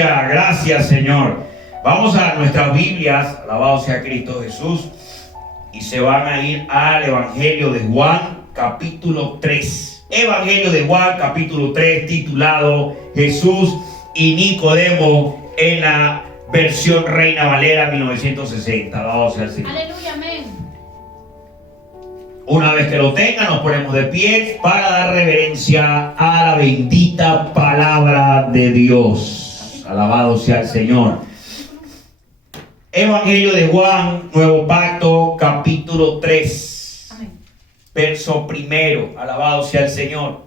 Aleluya, gracias Señor. Vamos a nuestras Biblias, alabado sea Cristo Jesús, y se van a ir al Evangelio de Juan, capítulo 3. Evangelio de Juan, capítulo 3, titulado Jesús y Nicodemo, en la versión Reina Valera 1960. Alabado sea el Señor. Aleluya, amén. Una vez que lo tengan, nos ponemos de pie para dar reverencia a la bendita palabra de Dios. Alabado sea el Señor. Evangelio de Juan, Nuevo Pacto, capítulo 3. Amén. Verso primero. Alabado sea el Señor.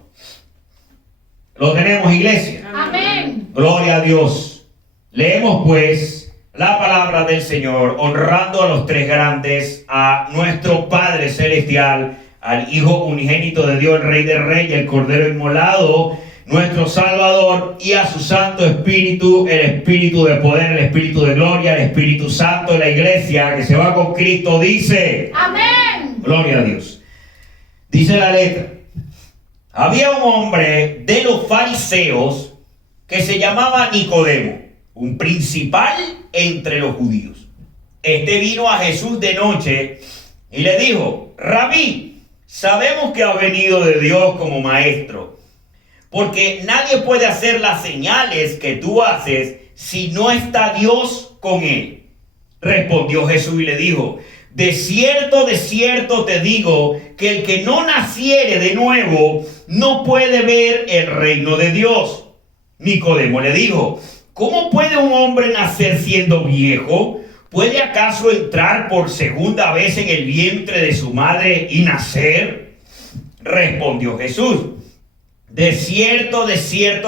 ¿Lo tenemos, iglesia? Amén. Gloria a Dios. Leemos pues la palabra del Señor, honrando a los tres grandes, a nuestro Padre Celestial, al Hijo unigénito de Dios, el Rey de Reyes, el Cordero inmolado, nuestro Salvador, y a su Santo Espíritu, el Espíritu de poder, el Espíritu de gloria, el Espíritu Santo de la iglesia que se va con Cristo, dice: Amén. Gloria a Dios. Dice la letra: había un hombre de los fariseos que se llamaba Nicodemo, un principal entre los judíos. Este vino a Jesús de noche y le dijo: Rabí, sabemos que ha venido de Dios como maestro, porque nadie puede hacer las señales que tú haces si no está Dios con él. Respondió Jesús y le dijo: de cierto te digo, que el que no naciere de nuevo no puede ver el reino de Dios. Nicodemo le dijo: ¿cómo puede un hombre nacer siendo viejo? ¿Puede acaso entrar por segunda vez en el vientre de su madre y nacer? Respondió Jesús: de cierto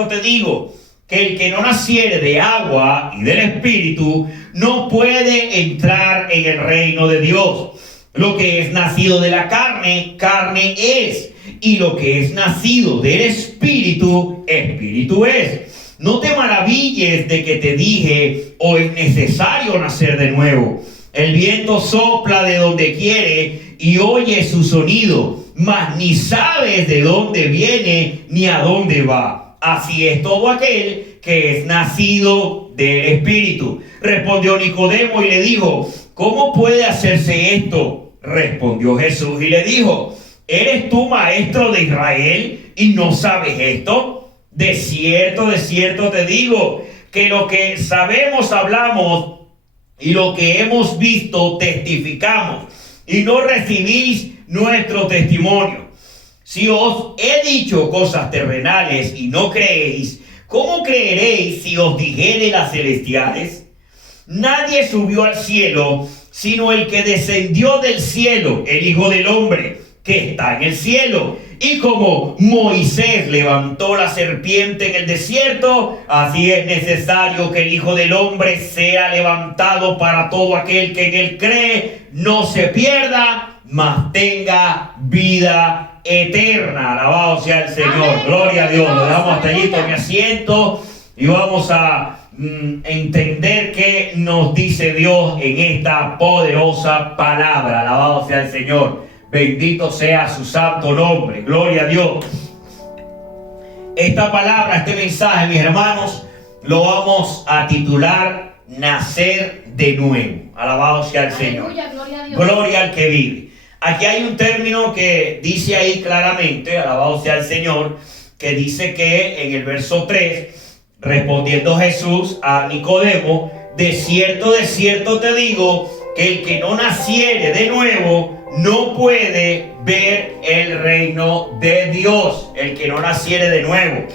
te digo, que el que no naciere de agua y del Espíritu no puede entrar en el reino de Dios. Lo que es nacido de la carne, carne es, y lo que es nacido del Espíritu, Espíritu es. No te maravilles de que te dije: o es necesario nacer de nuevo. El viento sopla de donde quiere y oye su sonido, mas ni sabes de dónde viene ni a dónde va. Así es todo aquel que es nacido del Espíritu. Respondió Nicodemo y le dijo: ¿cómo puede hacerse esto? Respondió Jesús y le dijo: ¿eres tú maestro de Israel y no sabes esto? De cierto te digo, que lo que sabemos hablamos, y lo que hemos visto testificamos, y no recibís nuestro testimonio. Si os he dicho cosas terrenales y no creéis, ¿cómo creeréis si os dijere las celestiales? Nadie subió al cielo, sino el que descendió del cielo, el Hijo del Hombre, que está en el cielo. Y como Moisés levantó la serpiente en el desierto, así es necesario que el Hijo del Hombre sea levantado, para todo aquel que en él cree no se pierda, mas tenga vida eterna. Alabado sea el Señor. Amén. Gloria a Dios. Lo damos hasta allí, tome asiento y vamos a entender qué nos dice Dios en esta poderosa palabra. Alabado sea el Señor. Bendito sea su santo nombre. Gloria a Dios. Esta palabra, este mensaje, mis hermanos, lo vamos a titular: nacer de nuevo. Alabado sea el Señor. Aleluya, gloria a Dios. Gloria al que vive. Aquí hay un término que dice ahí claramente, alabado sea el Señor, que dice que en el verso 3, respondiendo Jesús a Nicodemo: de cierto te digo, que el que no naciere de nuevo no puede ver el reino de Dios. El que no naciere de nuevo.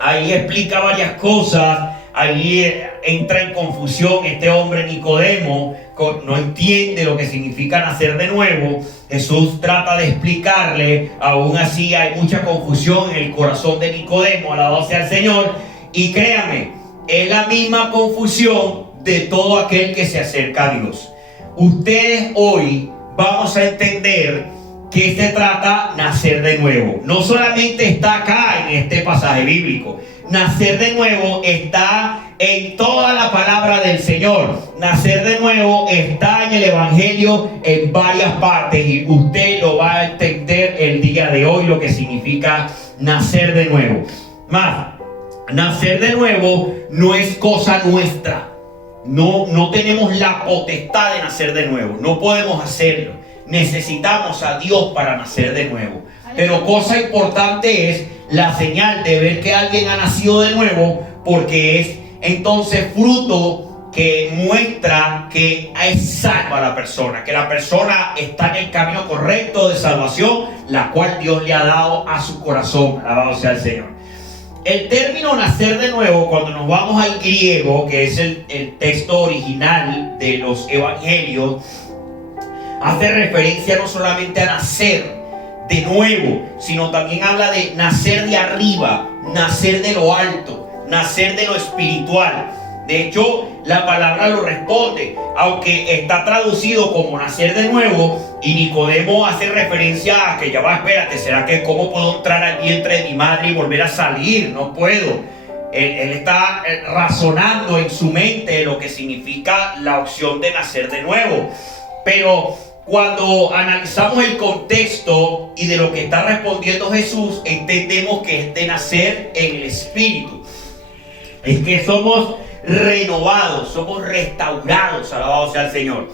Ahí explica varias cosas. Ahí entra en confusión este hombre Nicodemo. No entiende lo que significa nacer de nuevo. Jesús trata de explicarle. Aún así hay mucha confusión en el corazón de Nicodemo. Alabado sea el Señor. Y créame, es la misma confusión de todo aquel que se acerca a Dios. Ustedes hoy vamos a entender que se trata nacer de nuevo. No solamente está acá en este pasaje bíblico. Nacer de nuevo está en toda la palabra del Señor. Nacer de nuevo está en el Evangelio en varias partes, y usted lo va a entender el día de hoy, lo que significa nacer de nuevo. Más, nacer de nuevo no es cosa nuestra. No tenemos la potestad de nacer de nuevo. No podemos hacerlo. Necesitamos a Dios para nacer de nuevo. Pero cosa importante es la señal de ver que alguien ha nacido de nuevo, porque es entonces fruto que muestra que es salva la persona, que la persona está en el camino correcto de salvación, la cual Dios le ha dado a su corazón. Alabado sea el Señor. El término nacer de nuevo, cuando nos vamos al griego, que es el texto original de los evangelios, hace referencia no solamente a nacer de nuevo, sino también habla de nacer de arriba, nacer de lo alto, nacer de lo espiritual. De hecho, la palabra lo responde, aunque está traducido como nacer de nuevo, y Nicodemo hace referencia a que ya va, espérate, ¿será que cómo puedo entrar al vientre de mi madre y volver a salir? No puedo. Él está razonando en su mente lo que significa la opción de nacer de nuevo. Pero cuando analizamos el contexto y de lo que está respondiendo Jesús, entendemos que es de nacer en el Espíritu. Es que somos renovados, somos restaurados, alabado sea el Señor.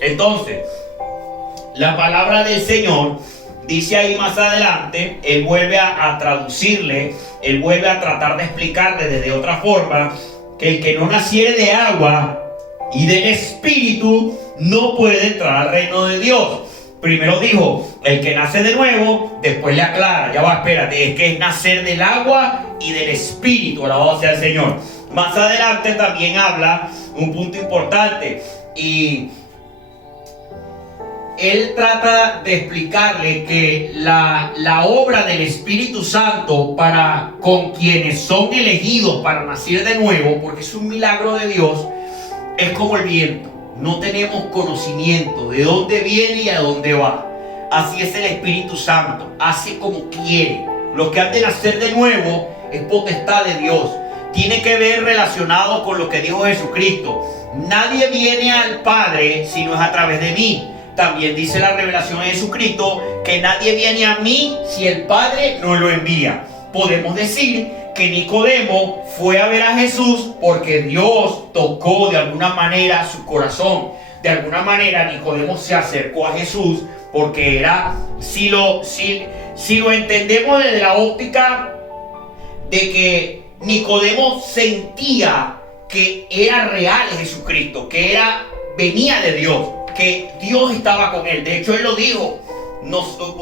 Entonces, la palabra del Señor dice ahí más adelante, Él vuelve a traducirle, Él vuelve a tratar de explicarle desde otra forma, que el que no naciere de agua y del Espíritu no puede entrar al reino de Dios. Primero dijo, el que nace de nuevo, después le aclara, ya va, espérate, es que es nacer del agua y del Espíritu, alabado sea el Señor. Más adelante también habla un punto importante, y él trata de explicarle que la obra del Espíritu Santo para con quienes son elegidos para nacer de nuevo, porque es un milagro de Dios, es como el viento. No tenemos conocimiento de dónde viene y a dónde va. Así es el Espíritu Santo, hace como quiere. Los que han de nacer de nuevo es potestad de Dios. Tiene que ver relacionado con lo que dijo Jesucristo. Nadie viene al Padre si no es a través de mí. También dice la revelación de Jesucristo que nadie viene a mí si el Padre no lo envía. Podemos decir que Nicodemo fue a ver a Jesús porque Dios tocó de alguna manera su corazón. De alguna manera Nicodemo se acercó a Jesús porque era, si lo entendemos desde la óptica de que Nicodemo sentía que era real Jesucristo, que venía de Dios, que Dios estaba con él. De hecho, él lo dijo.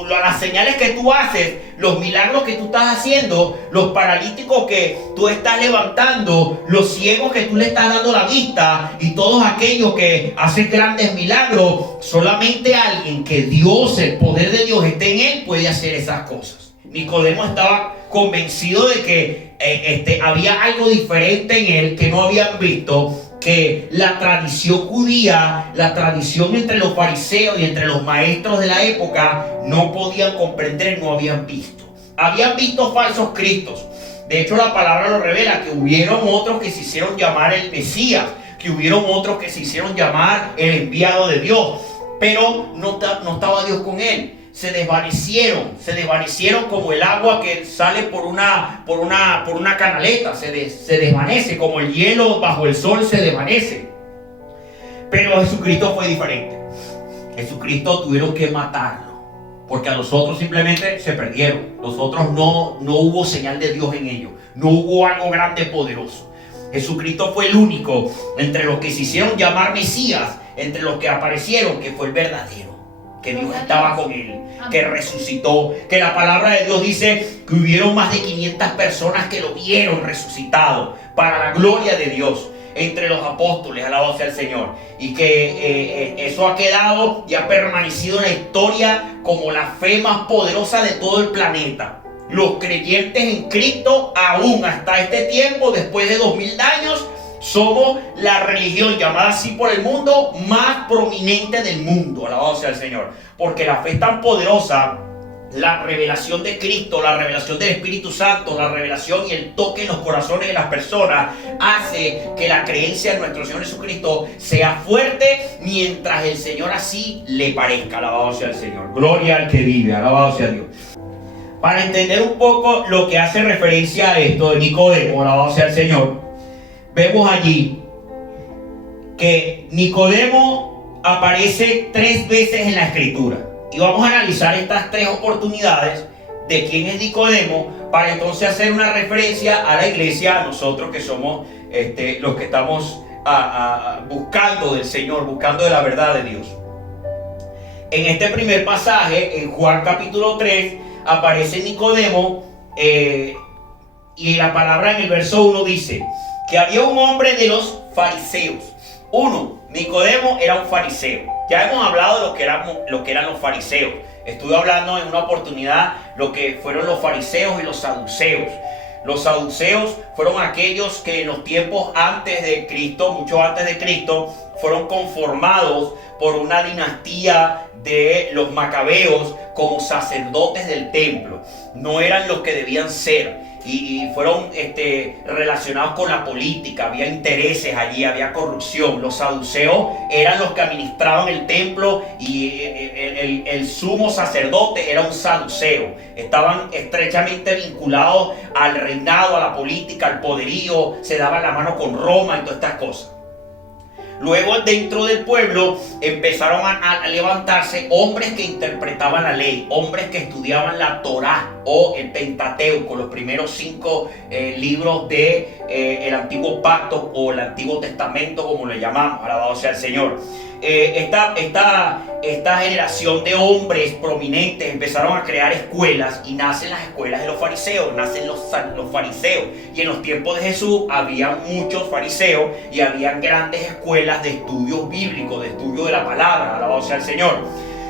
Las señales que tú haces, los milagros que tú estás haciendo, los paralíticos que tú estás levantando, los ciegos que tú le estás dando la vista, y todos aquellos que hacen grandes milagros, solamente alguien que Dios, el poder de Dios esté en él, puede hacer esas cosas. Nicodemo estaba convencido de que había algo diferente en él que no habían visto, que la tradición judía, la tradición entre los fariseos y entre los maestros de la época no podían comprender, no habían visto. Habían visto falsos cristos. De hecho, la palabra lo revela, que hubieron otros que se hicieron llamar el Mesías, que hubieron otros que se hicieron llamar el enviado de Dios, pero no estaba Dios con él. Se desvanecieron como el agua que sale por una canaleta, se desvanece, como el hielo bajo el sol se desvanece. Pero Jesucristo fue diferente. Jesucristo tuvieron que matarlo, porque a los otros simplemente se perdieron. Los otros no hubo señal de Dios en ellos, no hubo algo grande, poderoso. Jesucristo fue el único entre los que se hicieron llamar Mesías, entre los que aparecieron, que fue el verdadero. Que Dios estaba con él, que resucitó, que la palabra de Dios dice que hubieron más de 500 personas que lo vieron resucitado para la gloria de Dios entre los apóstoles, alabado sea el Señor, y que eso ha quedado y ha permanecido en la historia como la fe más poderosa de todo el planeta. Los creyentes en Cristo, aún hasta este tiempo, después de 2000 años, somos la religión llamada así por el mundo más prominente del mundo, alabado sea el Señor, porque la fe es tan poderosa, la revelación de Cristo, la revelación del Espíritu Santo, la revelación y el toque en los corazones de las personas hace que la creencia en nuestro Señor Jesucristo sea fuerte mientras el Señor así le parezca, alabado sea el Señor. Gloria al que vive, alabado sea Dios. Para entender un poco lo que hace referencia a esto de Nicodemo, alabado sea el Señor, vemos allí que Nicodemo aparece 3 veces en la Escritura. Y vamos a analizar estas 3 oportunidades de quién es Nicodemo, para entonces hacer una referencia a la iglesia, a nosotros que somos los que estamos buscando del Señor, buscando de la verdad de Dios. En este primer pasaje, en Juan capítulo 3, aparece Nicodemo, y la palabra en el verso 1 dice que había un hombre de los fariseos. Nicodemo era un fariseo. Ya hemos hablado de lo que eran los fariseos. Estuve hablando en una oportunidad lo que fueron los fariseos y los saduceos. Los saduceos fueron aquellos que en los tiempos antes de Cristo, mucho antes de Cristo, fueron conformados por una dinastía de los macabeos como sacerdotes del templo. No eran los que debían ser. Y fueron relacionados con la política, había intereses allí, había corrupción. Los saduceos eran los que administraban el templo y el sumo sacerdote era un saduceo. Estaban estrechamente vinculados al reinado, a la política, al poderío, se daban la mano con Roma y todas estas cosas. Luego dentro del pueblo empezaron a levantarse hombres que interpretaban la ley, hombres que estudiaban la Torá o el Pentateuco, los primeros 5 libros del Antiguo Pacto o el Antiguo Testamento, como le llamamos, alabado sea el Señor. Esta generación de hombres prominentes empezaron a crear escuelas y nacen las escuelas de los fariseos, nacen los fariseos. Y en los tiempos de Jesús había muchos fariseos y habían grandes escuelas de estudios bíblicos, de estudio de la palabra, alabado sea el Señor.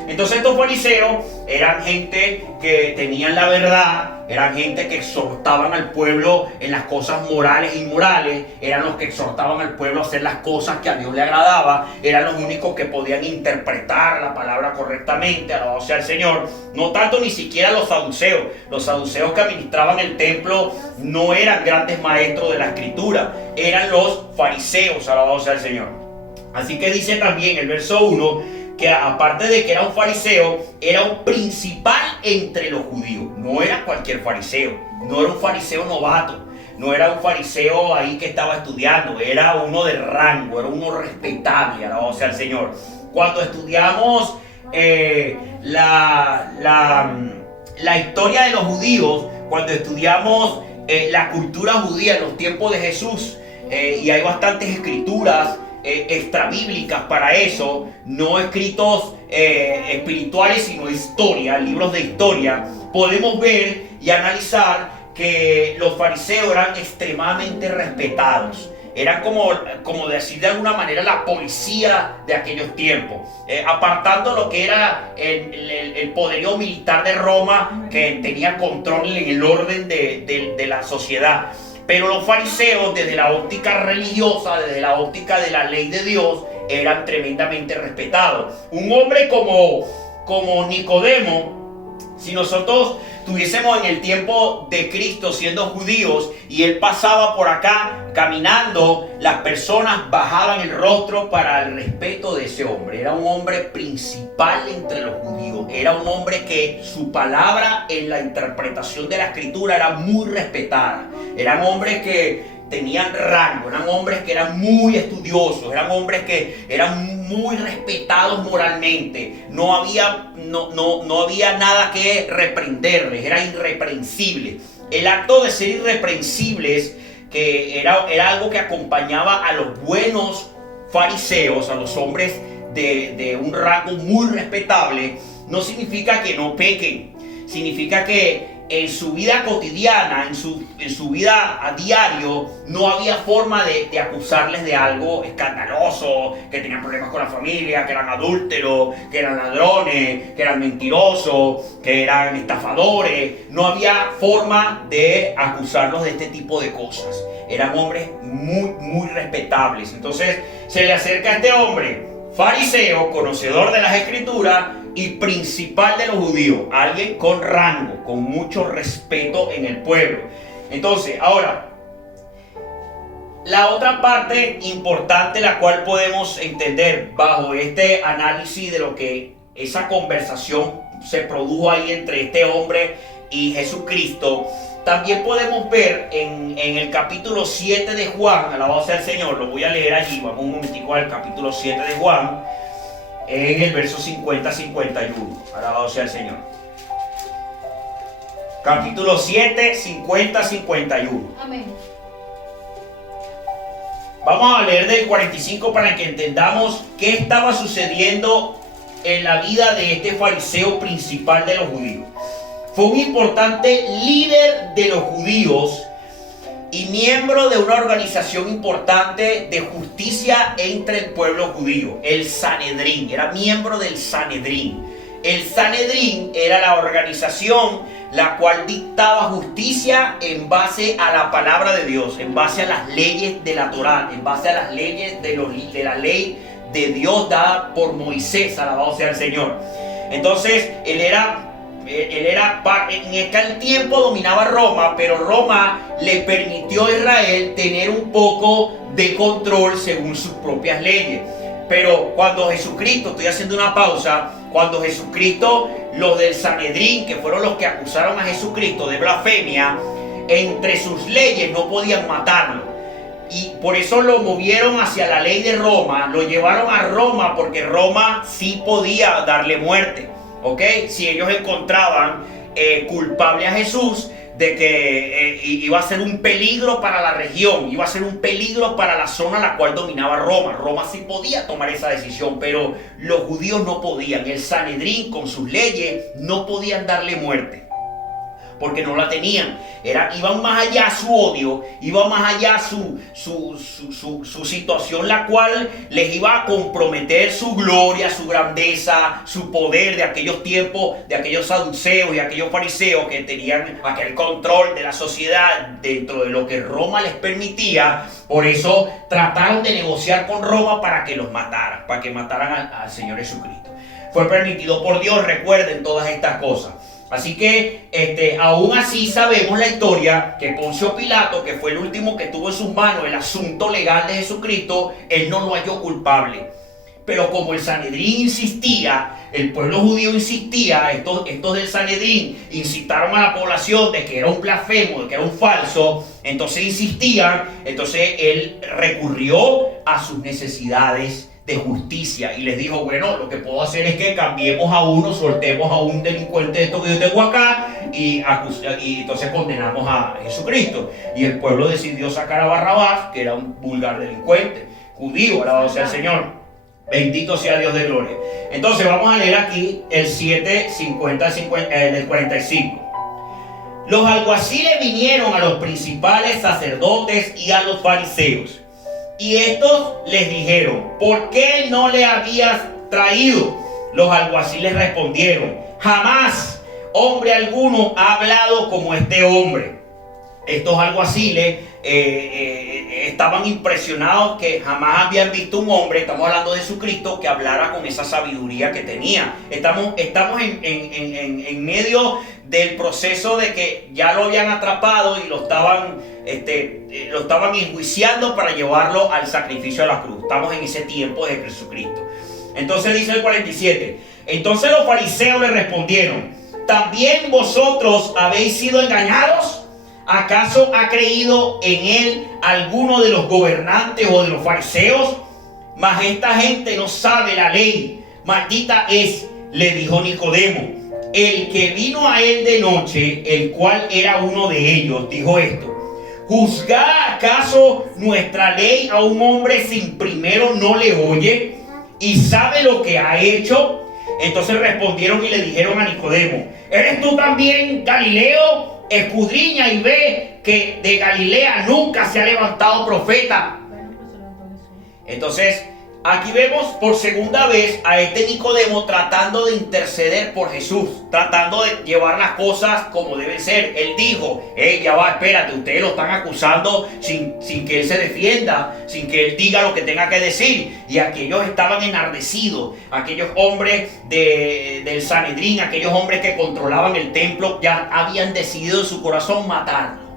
Entonces estos fariseos eran gente que tenían la verdad, eran gente que exhortaban al pueblo en las cosas morales e inmorales, eran los que exhortaban al pueblo a hacer las cosas que a Dios le agradaba, eran los únicos que podían interpretar la palabra correctamente, alabado sea el Señor. No tanto ni siquiera los saduceos que administraban el templo no eran grandes maestros de la escritura, eran los fariseos, alabado sea el Señor. Así que dice también el verso 1, que aparte de que era un fariseo, era un principal entre los judíos. No era cualquier fariseo, no era un fariseo novato, no era un fariseo ahí que estaba estudiando, era uno de rango, era uno respetable, alabado sea el Señor. Cuando estudiamos la historia de los judíos, cuando estudiamos la cultura judía en los tiempos de Jesús, y hay bastantes escrituras extrabíblicas para eso, no escritos espirituales, sino historia, libros de historia, podemos ver y analizar que los fariseos eran extremadamente respetados. Eran como decir de alguna manera la policía de aquellos tiempos, apartando lo que era el poderío militar de Roma, que tenía control en el orden de la sociedad. Pero los fariseos, desde la óptica religiosa, desde la óptica de la ley de Dios, eran tremendamente respetados. Un hombre como Nicodemo, si nosotros estuviésemos en el tiempo de Cristo siendo judíos y él pasaba por acá caminando, las personas bajaban el rostro para el respeto de ese hombre. Era un hombre principal entre los judíos, era un hombre que su palabra en la interpretación de la escritura era muy respetada. Eran hombres que tenían rango, eran hombres que eran muy estudiosos, eran hombres que eran muy respetados moralmente. No había nada que reprenderles, era irreprensible. El acto de ser irreprensibles, que era algo que acompañaba a los buenos fariseos, a los hombres de un rango muy respetable, no significa que no pequen, significa que en su vida cotidiana, en su vida a diario, no había forma de acusarles de algo escandaloso, que tenían problemas con la familia, que eran adúlteros, que eran ladrones, que eran mentirosos, que eran estafadores. No había forma de acusarlos de este tipo de cosas. Eran hombres muy, muy respetables. Entonces se le acerca a este hombre, fariseo, conocedor de las escrituras y principal de los judíos, alguien con rango, con mucho respeto en el pueblo. Entonces, ahora, la otra parte importante, la cual podemos entender bajo este análisis de lo que esa conversación se produjo ahí entre este hombre y Jesucristo, también podemos ver en el capítulo 7 de Juan, alabado sea el Señor, lo voy a leer allí, vamos un momentico al capítulo 7 de Juan, en el verso 50-51, alabado sea el Señor. Capítulo 7, 50-51. Amén. Vamos a leer del 45 para que entendamos qué estaba sucediendo en la vida de este fariseo principal de los judíos. Fue un importante líder de los judíos y miembro de una organización importante de justicia entre el pueblo judío, el Sanedrín. Era miembro del Sanedrín. El Sanedrín era la organización la cual dictaba justicia en base a la palabra de Dios, en base a las leyes de la Torá, en base a las leyes de la ley de Dios dada por Moisés, alabado sea el Señor. Entonces, él era en aquel tiempo dominaba Roma, pero Roma le permitió a Israel tener un poco de control según sus propias leyes. Pero cuando Jesucristo, estoy haciendo una pausa, cuando Jesucristo, los del Sanedrín, que fueron los que acusaron a Jesucristo de blasfemia, entre sus leyes no podían matarlo. Y por eso lo movieron hacia la ley de Roma, lo llevaron a Roma porque Roma sí podía darle muerte. ¿Ok? Si ellos encontraban culpable a Jesús de que iba a ser un peligro para la región, iba a ser un peligro para la zona a la cual dominaba Roma. Roma sí podía tomar esa decisión, pero los judíos no podían. El Sanedrín con sus leyes no podían darle muerte, porque no la tenían. Iban más allá su odio, iba más allá su situación, la cual les iba a comprometer su gloria, su grandeza, su poder de aquellos tiempos, de aquellos saduceos y aquellos fariseos que tenían aquel control de la sociedad dentro de lo que Roma les permitía. Por eso trataron de negociar con Roma para que los mataran, para que mataran al Señor Jesucristo. Fue permitido por Dios, recuerden todas estas cosas. Así que aún así sabemos la historia que Poncio Pilato, que fue el último que tuvo en sus manos el asunto legal de Jesucristo, él no lo halló culpable. Pero como el Sanedrín insistía, el pueblo judío insistía, estos del Sanedrín incitaron a la población de que era un blasfemo, de que era un falso, entonces insistían, entonces él recurrió a sus necesidades de justicia y les dijo, bueno, lo que puedo hacer es que cambiemos a uno, soltemos a un delincuente de esto que yo tengo acá y entonces condenamos a Jesucristo. Y el pueblo decidió sacar a Barrabás, que era un vulgar delincuente judío, alabado sea el Señor. Bendito sea Dios de gloria. Entonces vamos a leer aquí el 7:50 del 45. Los alguaciles vinieron a los principales sacerdotes y a los fariseos, y estos les dijeron, ¿por qué no le habías traído? Los alguaciles respondieron, jamás hombre alguno ha hablado como este hombre. Estos alguaciles estaban impresionados que jamás habían visto un hombre, estamos hablando de Jesucristo, que hablara con esa sabiduría que tenía. Estamos en medio del proceso de que ya lo habían atrapado y lo estaban enjuiciando para llevarlo al sacrificio de la cruz. Estamos en ese tiempo de Jesucristo. Entonces dice el 47, entonces los fariseos le respondieron, ¿también vosotros habéis sido engañados? ¿Acaso ha creído en él alguno de los gobernantes o de los fariseos? Mas esta gente no sabe la ley. Maldita es, le dijo Nicodemo, el que vino a él de noche, el cual era uno de ellos, dijo esto: ¿juzgará acaso nuestra ley a un hombre sin primero no le oye y sabe lo que ha hecho? Entonces respondieron y le dijeron a Nicodemo, ¿eres tú también Galileo? Escudriña y ve que de Galilea nunca se ha levantado profeta. Entonces aquí vemos por segunda vez a este Nicodemo tratando de interceder por Jesús, tratando de llevar las cosas como deben ser. Él dijo, ya va, espérate, ustedes lo están acusando sin que él se defienda, sin que él diga lo que tenga que decir. Y aquellos estaban enardecidos, aquellos hombres del Sanedrín, aquellos hombres que controlaban el templo, ya habían decidido en su corazón matarlo.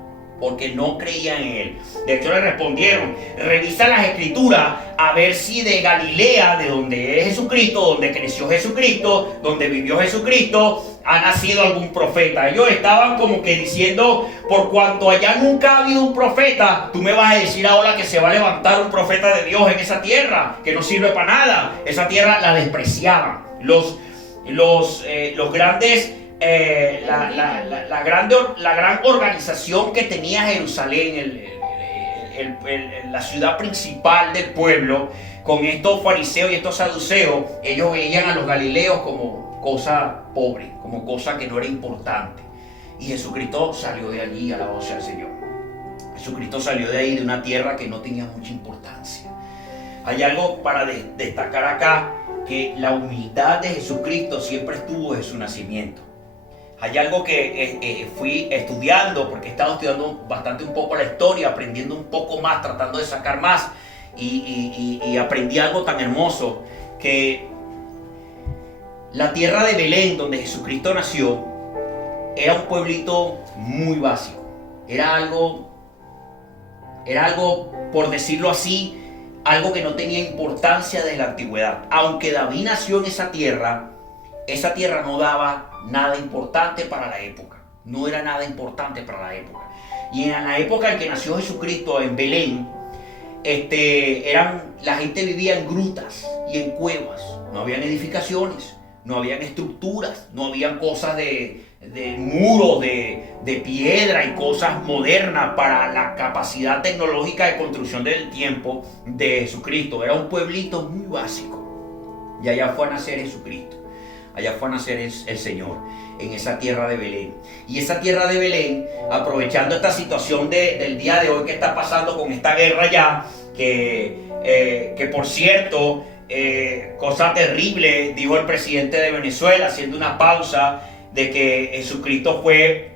porque no creían en él. De hecho le respondieron, revisa las escrituras a ver si de Galilea, de donde es Jesucristo, donde creció Jesucristo, donde vivió Jesucristo, ha nacido algún profeta. Ellos estaban como que diciendo, por cuanto allá nunca ha habido un profeta, tú me vas a decir ahora que se va a levantar un profeta de Dios en esa tierra, que no sirve para nada. Esa tierra la despreciaban. Los grandes, la gran organización que tenía Jerusalén, la ciudad principal del pueblo, con estos fariseos y estos saduceos, ellos veían a los galileos como cosa pobre, como cosa que no era importante. Y Jesucristo salió de allí, alabado sea el Señor. Jesucristo salió de ahí, de una tierra que no tenía mucha importancia. Hay algo para destacar acá, que la humildad de Jesucristo siempre estuvo desde su nacimiento. Hay algo que fui estudiando, porque he estado estudiando bastante un poco la historia, aprendiendo un poco más, tratando de sacar más, y aprendí algo tan hermoso, que la tierra de Belén, donde Jesucristo nació, era un pueblito muy básico. Era algo, por decirlo así, algo que no tenía importancia desde la antigüedad. Aunque David nació en esa tierra no daba nada importante para la época. No era nada importante para la época. Y en la época en que nació Jesucristo en Belén, la gente vivía en grutas y en cuevas. No habían edificaciones, no habían estructuras, no habían cosas de muros de piedra y cosas modernas para la capacidad tecnológica de construcción del tiempo de Jesucristo. Era un pueblito muy básico. Y allá fue a nacer Jesucristo. Allá fue a nacer el Señor, en esa tierra de Belén. Y esa tierra de Belén, aprovechando esta situación del día de hoy que está pasando con esta guerra ya, que por cierto, cosa terrible, dijo el presidente de Venezuela, haciendo una pausa, de que Jesucristo fue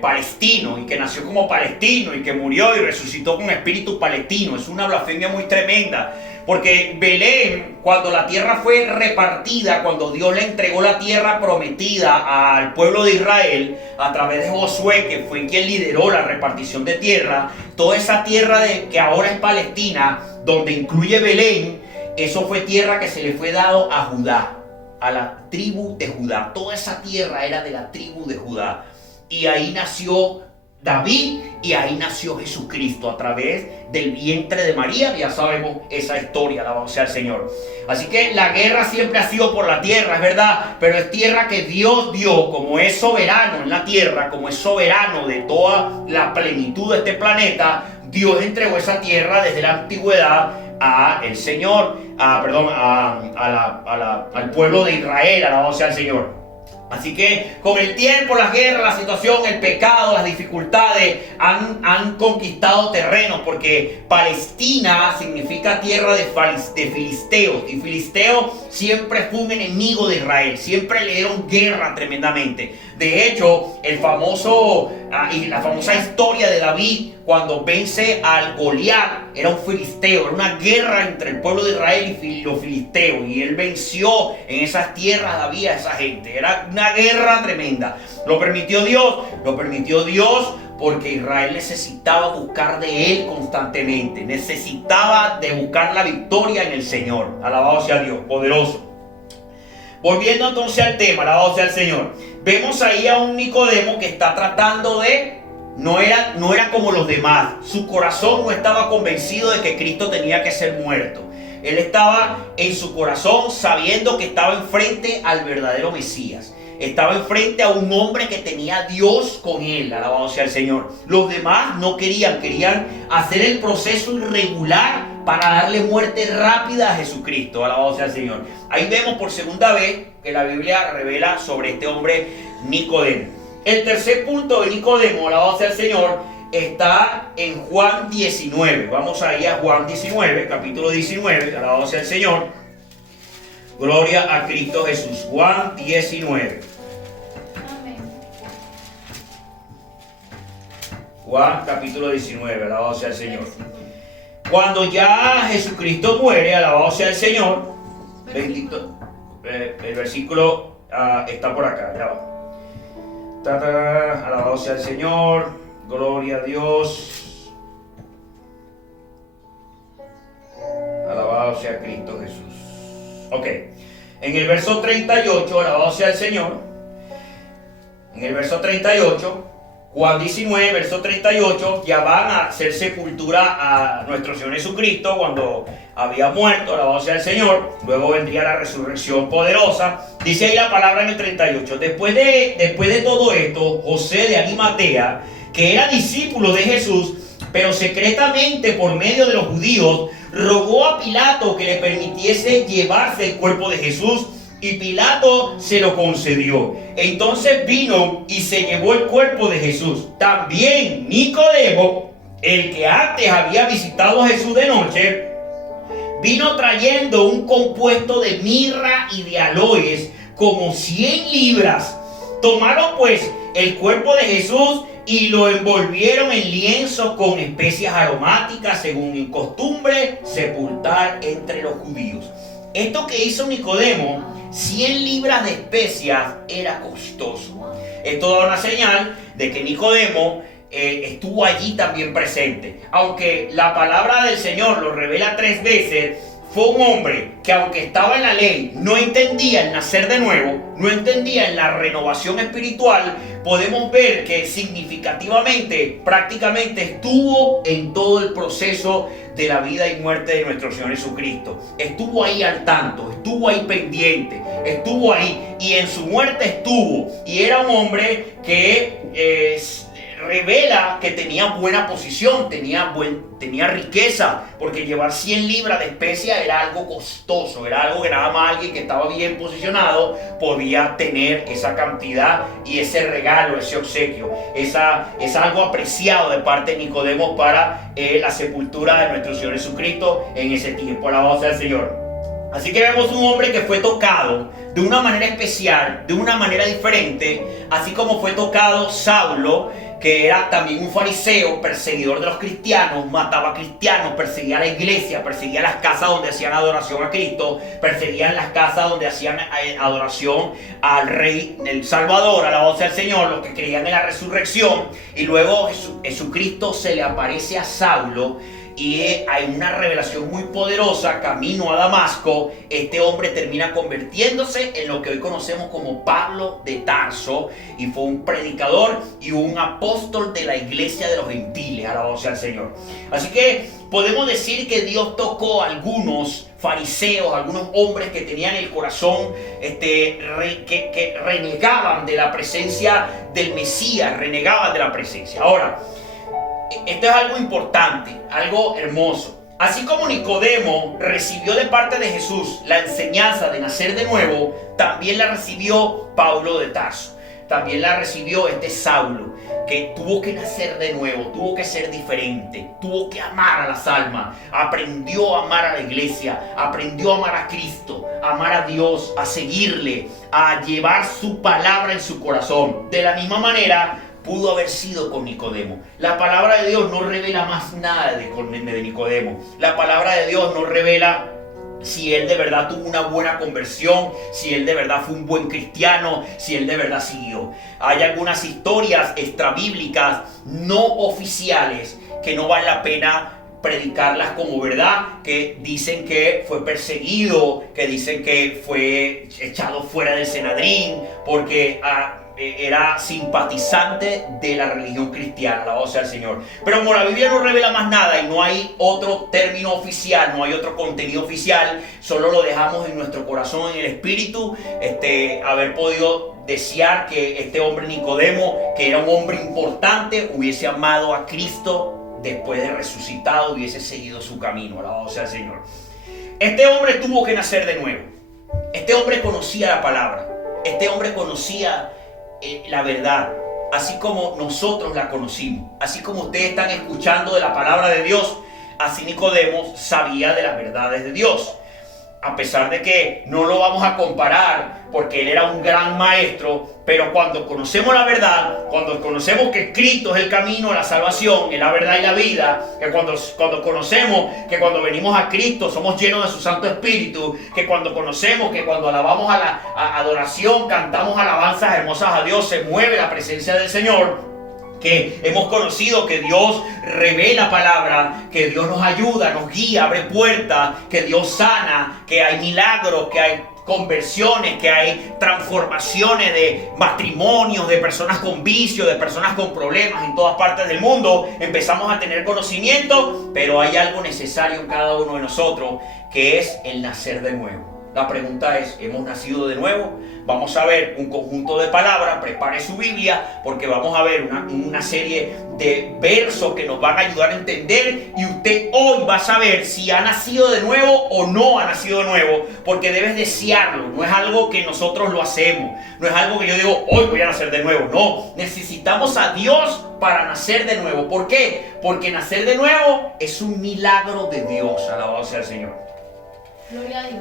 palestino, y que nació como palestino, y que murió y resucitó con espíritu palestino. Es una blasfemia muy tremenda, porque Belén, cuando la tierra fue repartida, cuando Dios le entregó la tierra prometida al pueblo de Israel a través de Josué, que fue quien lideró la repartición de tierra, toda esa tierra que ahora es Palestina, donde incluye Belén, eso fue tierra que se le fue dado a Judá, a la tribu de Judá. Toda esa tierra era de la tribu de Judá. Y ahí nació David, y ahí nació Jesucristo a través del vientre de María. Ya sabemos esa historia, alabado sea el Señor. Así que la guerra siempre ha sido por la tierra, es verdad, pero es tierra que Dios dio, como es soberano en la tierra, como es soberano de toda la plenitud de este planeta. Dios entregó esa tierra desde la antigüedad al Señor, al pueblo de Israel, alabado sea el Señor. Así que con el tiempo, las guerras, la situación, el pecado, las dificultades han conquistado terrenos, porque Palestina significa tierra de filisteos, y filisteos siempre fue un enemigo de Israel, siempre le dieron guerra tremendamente. De hecho, la famosa historia de David cuando vence al Goliat era un filisteo, era una guerra entre el pueblo de Israel y los filisteos, y él venció en esas tierras David a esa gente. Era una guerra tremenda. ¿Lo permitió Dios? Porque Israel necesitaba buscar de él constantemente, necesitaba de buscar la victoria en el Señor. Alabado sea Dios, poderoso. Volviendo entonces al tema, alabado sea el Señor. Vemos ahí a un Nicodemo que está tratando de... No era como los demás. Su corazón no estaba convencido de que Cristo tenía que ser muerto. Él estaba en su corazón sabiendo que estaba enfrente al verdadero Mesías. Estaba enfrente a un hombre que tenía a Dios con él, alabado sea el Señor. Los demás no querían hacer el proceso irregular para darle muerte rápida a Jesucristo, alabado sea el Señor. Ahí vemos por segunda vez que la Biblia revela sobre este hombre Nicodemo. El tercer punto de Nicodemo, alabado sea el Señor, está en Juan 19. Vamos ahí a Juan 19, capítulo 19, alabado sea el Señor. Gloria a Cristo Jesús. Juan 19. Amén. Juan capítulo 19, alabado sea el Señor. Cuando ya Jesucristo muere, alabado sea el Señor, bendito, el versículo está por acá, ya va. Alabado sea el Señor. Gloria a Dios. Alabado sea Cristo Jesús. Ok. En el verso 38, alabado sea el Señor. En el verso 38, Juan 19, verso 38, ya van a hacer sepultura a nuestro Señor Jesucristo cuando había muerto, alabado sea el Señor. Luego vendría la resurrección poderosa. Dice ahí la palabra en el 38. Después de todo esto, José de Arimatea, que era discípulo de Jesús, pero secretamente por medio de los judíos, rogó a Pilato que le permitiese llevarse el cuerpo de Jesús, y Pilato se lo concedió. Entonces vino y se llevó el cuerpo de Jesús. También Nicodemo, el que antes había visitado a Jesús de noche, vino trayendo un compuesto de mirra y de aloes, como 100 libras. Tomaron pues el cuerpo de Jesús y lo envolvieron en lienzos con especias aromáticas, según en costumbre sepultar entre los judíos. Esto que hizo Nicodemo, 100 libras de especias, era costoso. Esto da una señal de que Nicodemo estuvo allí también presente. Aunque la palabra del Señor lo revela 3 veces, fue un hombre que, aunque estaba en la ley, no entendía el nacer de nuevo, no entendía en la renovación espiritual. Podemos ver que significativamente, prácticamente estuvo en todo el proceso de la vida y muerte de nuestro Señor Jesucristo. Estuvo ahí al tanto, estuvo ahí pendiente, estuvo ahí, y en su muerte estuvo. Y era un hombre que revela que tenía buena posición, tenía riqueza, porque llevar 100 libras de especia era algo costoso, era algo que nada más alguien que estaba bien posicionado podía tener esa cantidad y ese regalo, ese obsequio. Es algo apreciado de parte de Nicodemo para la sepultura de nuestro Señor Jesucristo en ese tiempo. Alabado sea el Señor. Así que vemos un hombre que fue tocado de una manera especial, de una manera diferente, así como fue tocado Saulo, que era también un fariseo, perseguidor de los cristianos, mataba cristianos, perseguía a la iglesia, perseguía las casas donde hacían adoración a Cristo, perseguían las casas donde hacían adoración al Rey, el Salvador, alabado sea el Señor, los que creían en la resurrección. Y luego Jesucristo se le aparece a Saulo, y hay una revelación muy poderosa. Camino a Damasco, este hombre termina convirtiéndose en lo que hoy conocemos como Pablo de Tarso, y fue un predicador y un apóstol de la iglesia de los gentiles, alabado sea el Señor. Así que podemos decir que Dios tocó a algunos fariseos, algunos hombres que tenían el corazón que renegaban de la presencia del Mesías, renegaban de la presencia. Ahora, esto es algo importante, algo hermoso. Así como Nicodemo recibió de parte de Jesús la enseñanza de nacer de nuevo, también la recibió Pablo de Tarso. También la recibió Saulo, que tuvo que nacer de nuevo, tuvo que ser diferente, tuvo que amar a las almas, aprendió a amar a la iglesia, aprendió a amar a Cristo, a amar a Dios, a seguirle, a llevar su palabra en su corazón. De la misma manera pudo haber sido con Nicodemo. La palabra de Dios no revela más nada de Nicodemo. La palabra de Dios no revela si él de verdad tuvo una buena conversión, si él de verdad fue un buen cristiano, si él de verdad siguió. Hay algunas historias extrabíblicas no oficiales que no vale la pena predicarlas como verdad, que dicen que fue perseguido, que dicen que fue echado fuera del Sanedrín porque era simpatizante de la religión cristiana, alabado sea el Señor. Pero como la Biblia no revela más nada y no hay otro término oficial, no hay otro contenido oficial, solo lo dejamos en nuestro corazón, en el espíritu, haber podido desear que este hombre Nicodemo, que era un hombre importante, hubiese amado a Cristo después de resucitado, hubiese seguido su camino, alabado sea el Señor. Este hombre tuvo que nacer de nuevo. Este hombre conocía la palabra. Este hombre conocía la verdad, así como nosotros la conocimos, así como ustedes están escuchando de la palabra de Dios, así Nicodemo sabía de las verdades de Dios. a pesar de que no lo vamos a comparar porque Él era un gran maestro, pero cuando conocemos la verdad, cuando conocemos que Cristo es el camino, la salvación, es la verdad y la vida, que cuando conocemos que cuando venimos a Cristo somos llenos de su Santo Espíritu, que cuando conocemos que cuando alabamos a la adoración, cantamos alabanzas hermosas a Dios, se mueve la presencia del Señor, que hemos conocido que Dios revela palabra, que Dios nos ayuda, nos guía, abre puertas, que Dios sana, que hay milagros, que hay conversiones, que hay transformaciones de matrimonios, de personas con vicios, de personas con problemas en todas partes del mundo. Empezamos a tener conocimiento, pero hay algo necesario en cada uno de nosotros, que es el nacer de nuevo. La pregunta es, ¿hemos nacido de nuevo? Vamos a ver un conjunto de palabras, prepare su Biblia, porque vamos a ver una serie de versos que nos van a ayudar a entender, y usted hoy va a saber si ha nacido de nuevo o no ha nacido de nuevo, porque debes desearlo. No es algo que nosotros lo hacemos, no es algo que yo digo, hoy voy a nacer de nuevo. No, necesitamos a Dios para nacer de nuevo. ¿Por qué? Porque nacer de nuevo es un milagro de Dios. Alabado sea el Señor. Gloria a Dios.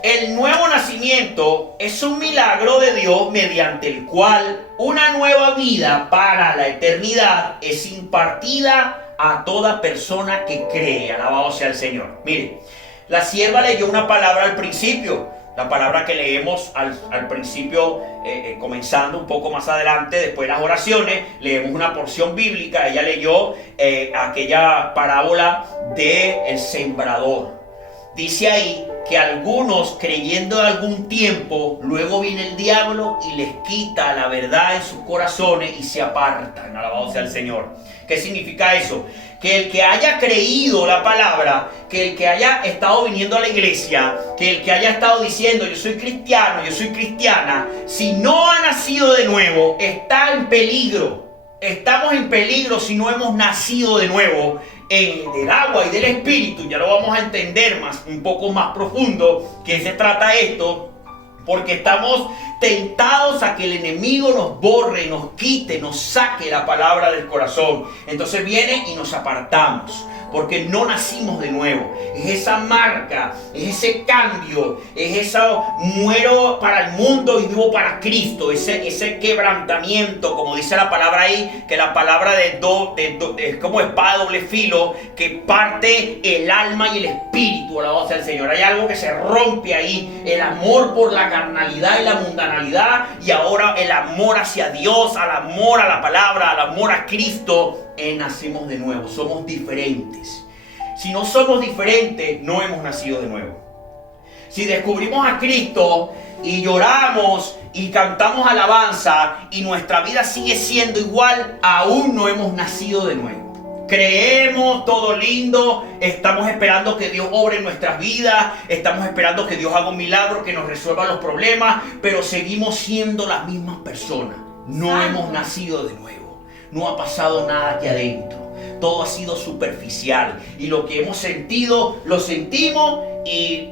El nuevo nacimiento es un milagro de Dios mediante el cual una nueva vida para la eternidad es impartida a toda persona que cree. Alabado sea el Señor. Mire, la sierva leyó una palabra al principio, la palabra que leemos al principio, comenzando un poco más adelante, después de las oraciones, leemos una porción bíblica. Ella leyó aquella parábola del sembrador. Dice ahí que algunos, creyendo algún tiempo, luego viene el diablo y les quita la verdad en sus corazones y se apartan. Alabado sea el Señor. ¿Qué significa eso? Que el que haya creído la palabra, que el que haya estado viniendo a la iglesia, que el que haya estado diciendo yo soy cristiano, yo soy cristiana, si no ha nacido de nuevo, está en peligro. Estamos en peligro si no hemos nacido de nuevo del agua y del Espíritu. Ya lo vamos a entender un poco más profundo que se trata esto, porque estamos tentados a que el enemigo nos borre, nos quite, nos saque la palabra del corazón. Entonces viene y nos apartamos, porque no nacimos de nuevo. Es esa marca, es ese cambio, es eso, muero para el mundo y vivo para Cristo, ese quebrantamiento, como dice la palabra ahí, que la palabra es como espada de doble filo, que parte el alma y el espíritu. Alabado sea el Señor. Hay algo que se rompe ahí, el amor por la carnalidad y la mundanalidad, y ahora el amor hacia Dios, al amor a la palabra, al amor a Cristo. Nacimos de nuevo, somos diferentes. Si no somos diferentes, no hemos nacido de nuevo. Si descubrimos a Cristo y lloramos y cantamos alabanza y nuestra vida sigue siendo igual, aún no hemos nacido de nuevo. Creemos, todo lindo, estamos esperando que Dios obre en nuestras vidas, estamos esperando que Dios haga un milagro, que nos resuelva los problemas, pero seguimos siendo las mismas personas. No hemos nacido de nuevo. No ha pasado nada aquí adentro. Todo ha sido superficial. Y lo que hemos sentido, lo sentimos y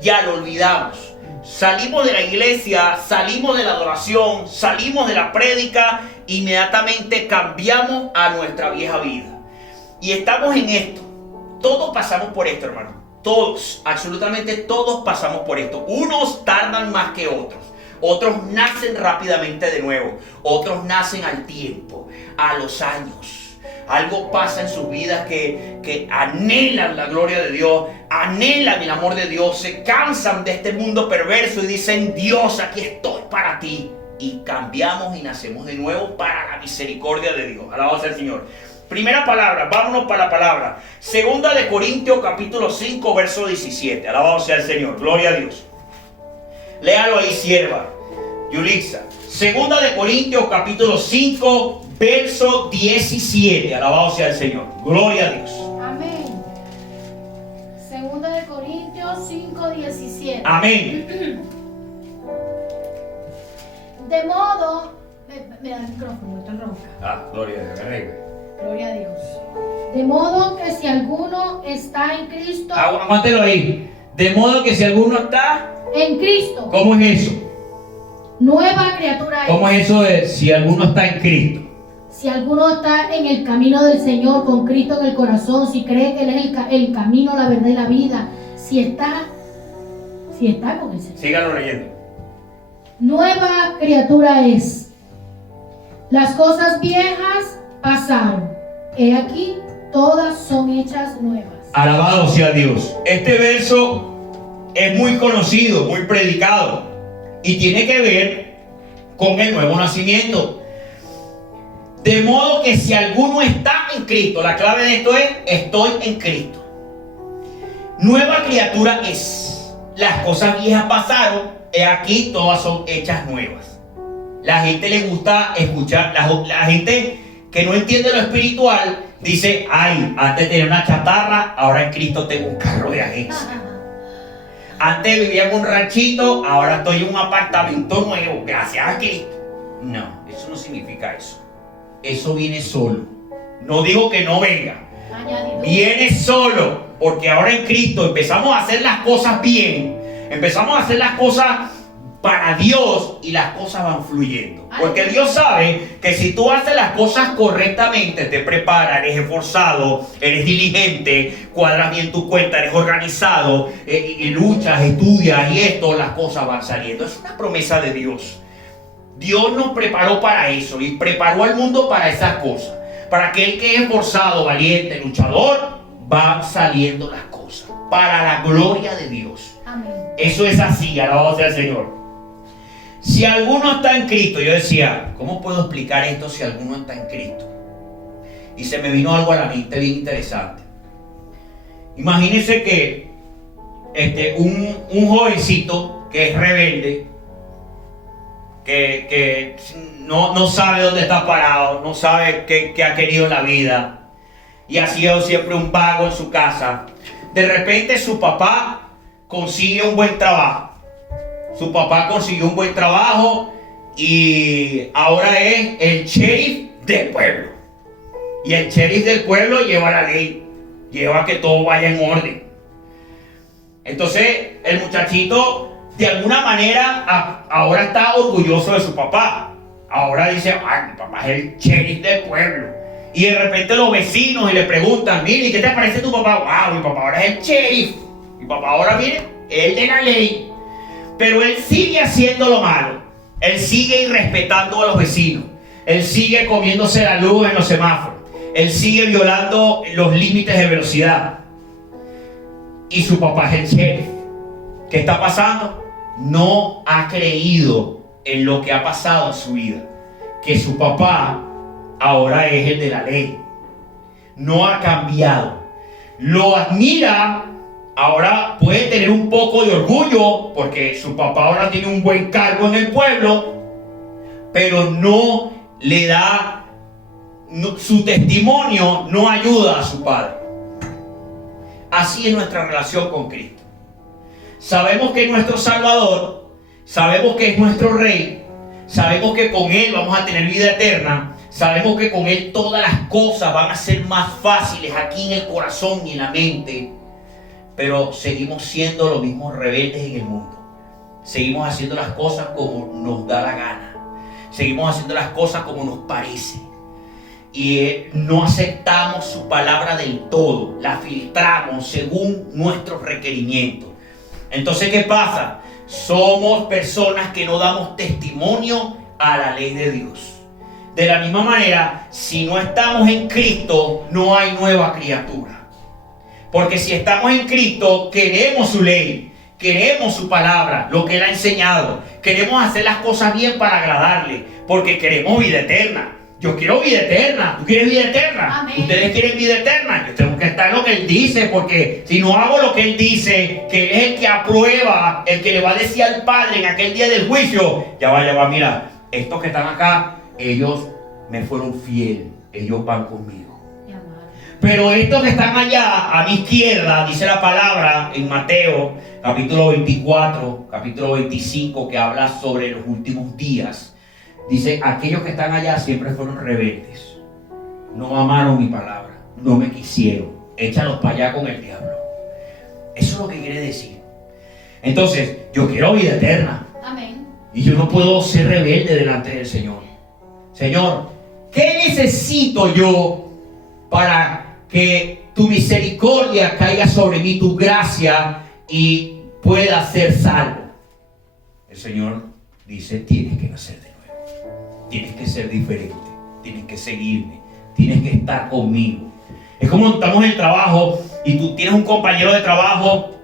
ya lo olvidamos. Salimos de la iglesia, salimos de la adoración, salimos de la prédica, inmediatamente cambiamos a nuestra vieja vida. Y estamos en esto. Todos pasamos por esto, hermano. Todos, absolutamente todos pasamos por esto. Unos tardan más que otros. Otros nacen rápidamente de nuevo. Otros nacen al tiempo, a los años. Algo pasa en sus vidas que anhelan la gloria de Dios, anhelan el amor de Dios, se cansan de este mundo perverso y dicen, Dios, aquí estoy para ti. Y cambiamos y nacemos de nuevo para la misericordia de Dios. Alabado sea el Señor. Primera palabra, vámonos para la palabra. Segunda de Corintios capítulo 5, verso 17. Alabado sea el Señor, gloria a Dios. Léalo ahí, sierva Yulixa. Segunda de Corintios capítulo 5, verso 17. Alabado sea el Señor. Gloria a Dios. Amén. Segunda de Corintios 5, 17. Amén. De modo... Me da el micrófono, está ronca. Gloria a Dios. Gloria a Dios. De modo que si alguno está en Cristo... Aguántelo ahí. De modo que si alguno está... en Cristo. ¿Cómo es eso? Nueva criatura es. ¿Cómo es eso de si alguno está en Cristo? Si alguno está en el camino del Señor, con Cristo en el corazón, si cree que Él es el camino, la verdad y la vida, si está Si está con el Señor. Síganlo leyendo. Nueva criatura es. Las cosas viejas pasaron. He aquí, todas son hechas nuevas. Alabado sea Dios. Este verso es muy conocido, muy predicado y tiene que ver con el nuevo nacimiento. De modo que si alguno está en Cristo, la clave de esto es: estoy en Cristo. Nueva criatura es. Las cosas viejas pasaron, he aquí todas son hechas nuevas. La gente le gusta escuchar, la gente que no entiende lo espiritual dice: ay, antes tenía una chatarra, ahora en Cristo tengo un carro de agencia. Antes vivía en un ranchito, ahora estoy en un apartamento nuevo, gracias a Cristo. No, eso no significa eso. Eso viene solo. No digo que no venga. Viene solo, porque ahora en Cristo empezamos a hacer las cosas bien, empezamos a hacer las cosas para Dios y las cosas van fluyendo. Porque Dios sabe que si tú haces las cosas correctamente, te preparas, eres esforzado, eres diligente, cuadras bien tu cuenta, eres organizado, y luchas, estudias y esto, las cosas van saliendo. Es una promesa de Dios. Dios nos preparó para eso y preparó al mundo para esas cosas. Para aquel que es esforzado, valiente, luchador, van saliendo las cosas para la gloria de Dios. Amén. Eso es así, alabado sea el Señor. Si alguno está en Cristo, yo decía, ¿cómo puedo explicar esto si alguno está en Cristo? Y se me vino algo a la mente bien interesante. Imagínense que un jovencito que es rebelde, que no sabe dónde está parado, no sabe qué ha querido en la vida, y ha sido siempre un vago en su casa. De repente su papá consigue un buen trabajo. Su papá consiguió un buen trabajo y ahora es el sheriff del pueblo. Y el sheriff del pueblo lleva la ley, lleva que todo vaya en orden. Entonces el muchachito de alguna manera ahora está orgulloso de su papá. Ahora dice: ay, mi papá es el sheriff del pueblo. Y de repente los vecinos y le preguntan: mire, ¿qué te parece tu papá? Wow, mi papá ahora es el sheriff. Mi papá ahora, mire, es el de la ley. Pero él sigue haciendo lo malo. Él sigue irrespetando a los vecinos. Él sigue comiéndose la luz en los semáforos. Él sigue violando los límites de velocidad. Y su papá es el sheriff. ¿Qué está pasando? No ha creído en lo que ha pasado en su vida. Que su papá ahora es el de la ley. No ha cambiado. Lo admira. Ahora puede tener un poco de orgullo porque su papá ahora tiene un buen cargo en el pueblo, pero no le da, su testimonio no ayuda a su padre. Así es nuestra relación con Cristo. Sabemos que es nuestro Salvador, sabemos que es nuestro Rey, sabemos que con Él vamos a tener vida eterna, sabemos que con Él todas las cosas van a ser más fáciles aquí en el corazón y en la mente. Pero seguimos siendo los mismos rebeldes en el mundo. Seguimos haciendo las cosas como nos da la gana. Seguimos haciendo las cosas como nos parece. Y no aceptamos su palabra del todo. La filtramos según nuestros requerimientos. Entonces, ¿qué pasa? Somos personas que no damos testimonio a la ley de Dios. De la misma manera, si no estamos en Cristo, no hay nueva criatura. Porque si estamos en Cristo, queremos su ley, queremos su palabra, lo que Él ha enseñado. Queremos hacer las cosas bien para agradarle, porque queremos vida eterna. Yo quiero vida eterna. ¿Tú quieres vida eterna? Amén. Ustedes quieren vida eterna. Yo tengo que estar en lo que Él dice, porque si no hago lo que Él dice, que Él es el que aprueba, el que le va a decir al Padre en aquel día del juicio: ya va, mira, estos que están acá, ellos me fueron fieles, ellos van conmigo. Pero estos que están allá a mi izquierda, dice la palabra en Mateo capítulo 24, capítulo 25, que habla sobre los últimos días. Dice: aquellos que están allá siempre fueron rebeldes, no amaron mi palabra, no me quisieron, échalos para allá con el diablo. Eso es lo que quiere decir. Entonces, yo quiero vida eterna. Amén. Y yo no puedo ser rebelde delante del Señor. Señor, ¿qué necesito yo para que tu misericordia caiga sobre mí, tu gracia, y pueda ser salvo. El Señor dice, tienes que nacer de nuevo. Tienes que ser diferente. Tienes que seguirme. Tienes que estar conmigo. Es como estamos en el trabajo y tú tienes un compañero de trabajo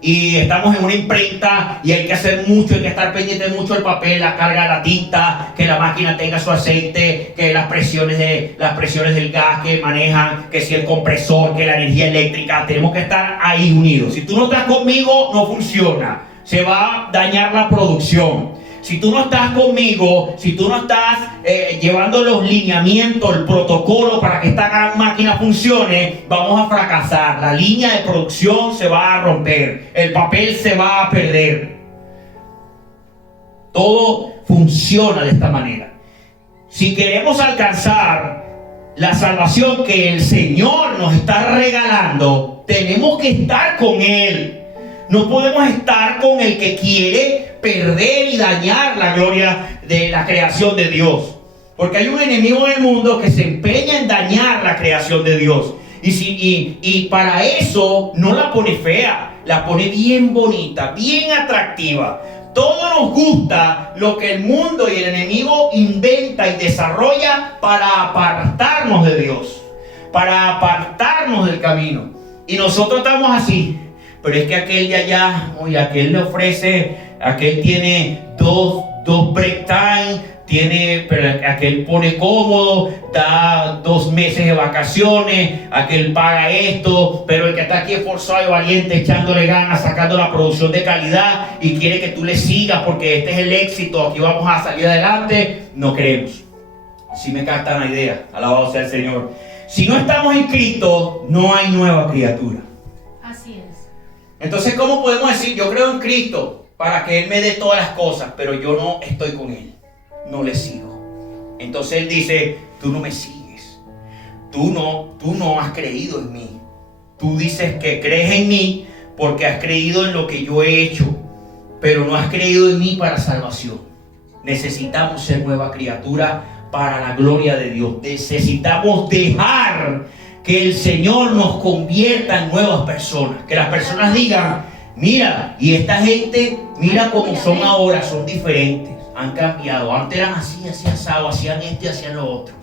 y estamos en una imprenta y hay que hacer mucho, hay que estar pendiente mucho del papel, la carga de la tinta, que la máquina tenga su aceite, que las presiones del gas que manejan, que si el compresor, que la energía eléctrica. Tenemos que estar ahí unidos. Si tú no estás conmigo, no funciona. Se va a dañar la producción. Si tú no estás conmigo, si tú no estás llevando los lineamientos, el protocolo para que esta gran máquina funcione, vamos a fracasar. La línea de producción se va a romper. El papel se va a perder. Todo funciona de esta manera. Si queremos alcanzar la salvación que el Señor nos está regalando, tenemos que estar con Él. No podemos estar con el que quiere perder y dañar la gloria de la creación de Dios. Porque hay un enemigo en el mundo que se empeña en dañar la creación de Dios. Y para eso no la pone fea, la pone bien bonita, bien atractiva. Todo nos gusta lo que el mundo y el enemigo inventa y desarrolla para apartarnos de Dios, para apartarnos del camino. Y nosotros estamos así. Pero es que aquel de allá, oye, aquel le ofrece, aquel tiene dos break time, pero aquel pone cómodo, da 2 meses de vacaciones, aquel paga esto, pero el que está aquí esforzado y valiente, echándole ganas, sacando la producción de calidad y quiere que tú le sigas porque este es el éxito, aquí vamos a salir adelante, no queremos. Si me captan la idea, alabado sea el Señor. Si no estamos en Cristo, no hay nueva criatura. Así es. Entonces, ¿cómo podemos decir, yo creo en Cristo para que Él me dé todas las cosas, pero yo no estoy con Él, no le sigo? Entonces Él dice, tú no me sigues, tú no has creído en mí. Tú dices que crees en mí porque has creído en lo que yo he hecho, pero no has creído en mí para salvación. Necesitamos ser nueva criatura para la gloria de Dios. Necesitamos dejar que el Señor nos convierta en nuevas personas. Que las personas digan, mira, y esta gente, mira cómo son ahora, son diferentes. Han cambiado. Antes eran así, así asado, hacían esto y hacían lo otro.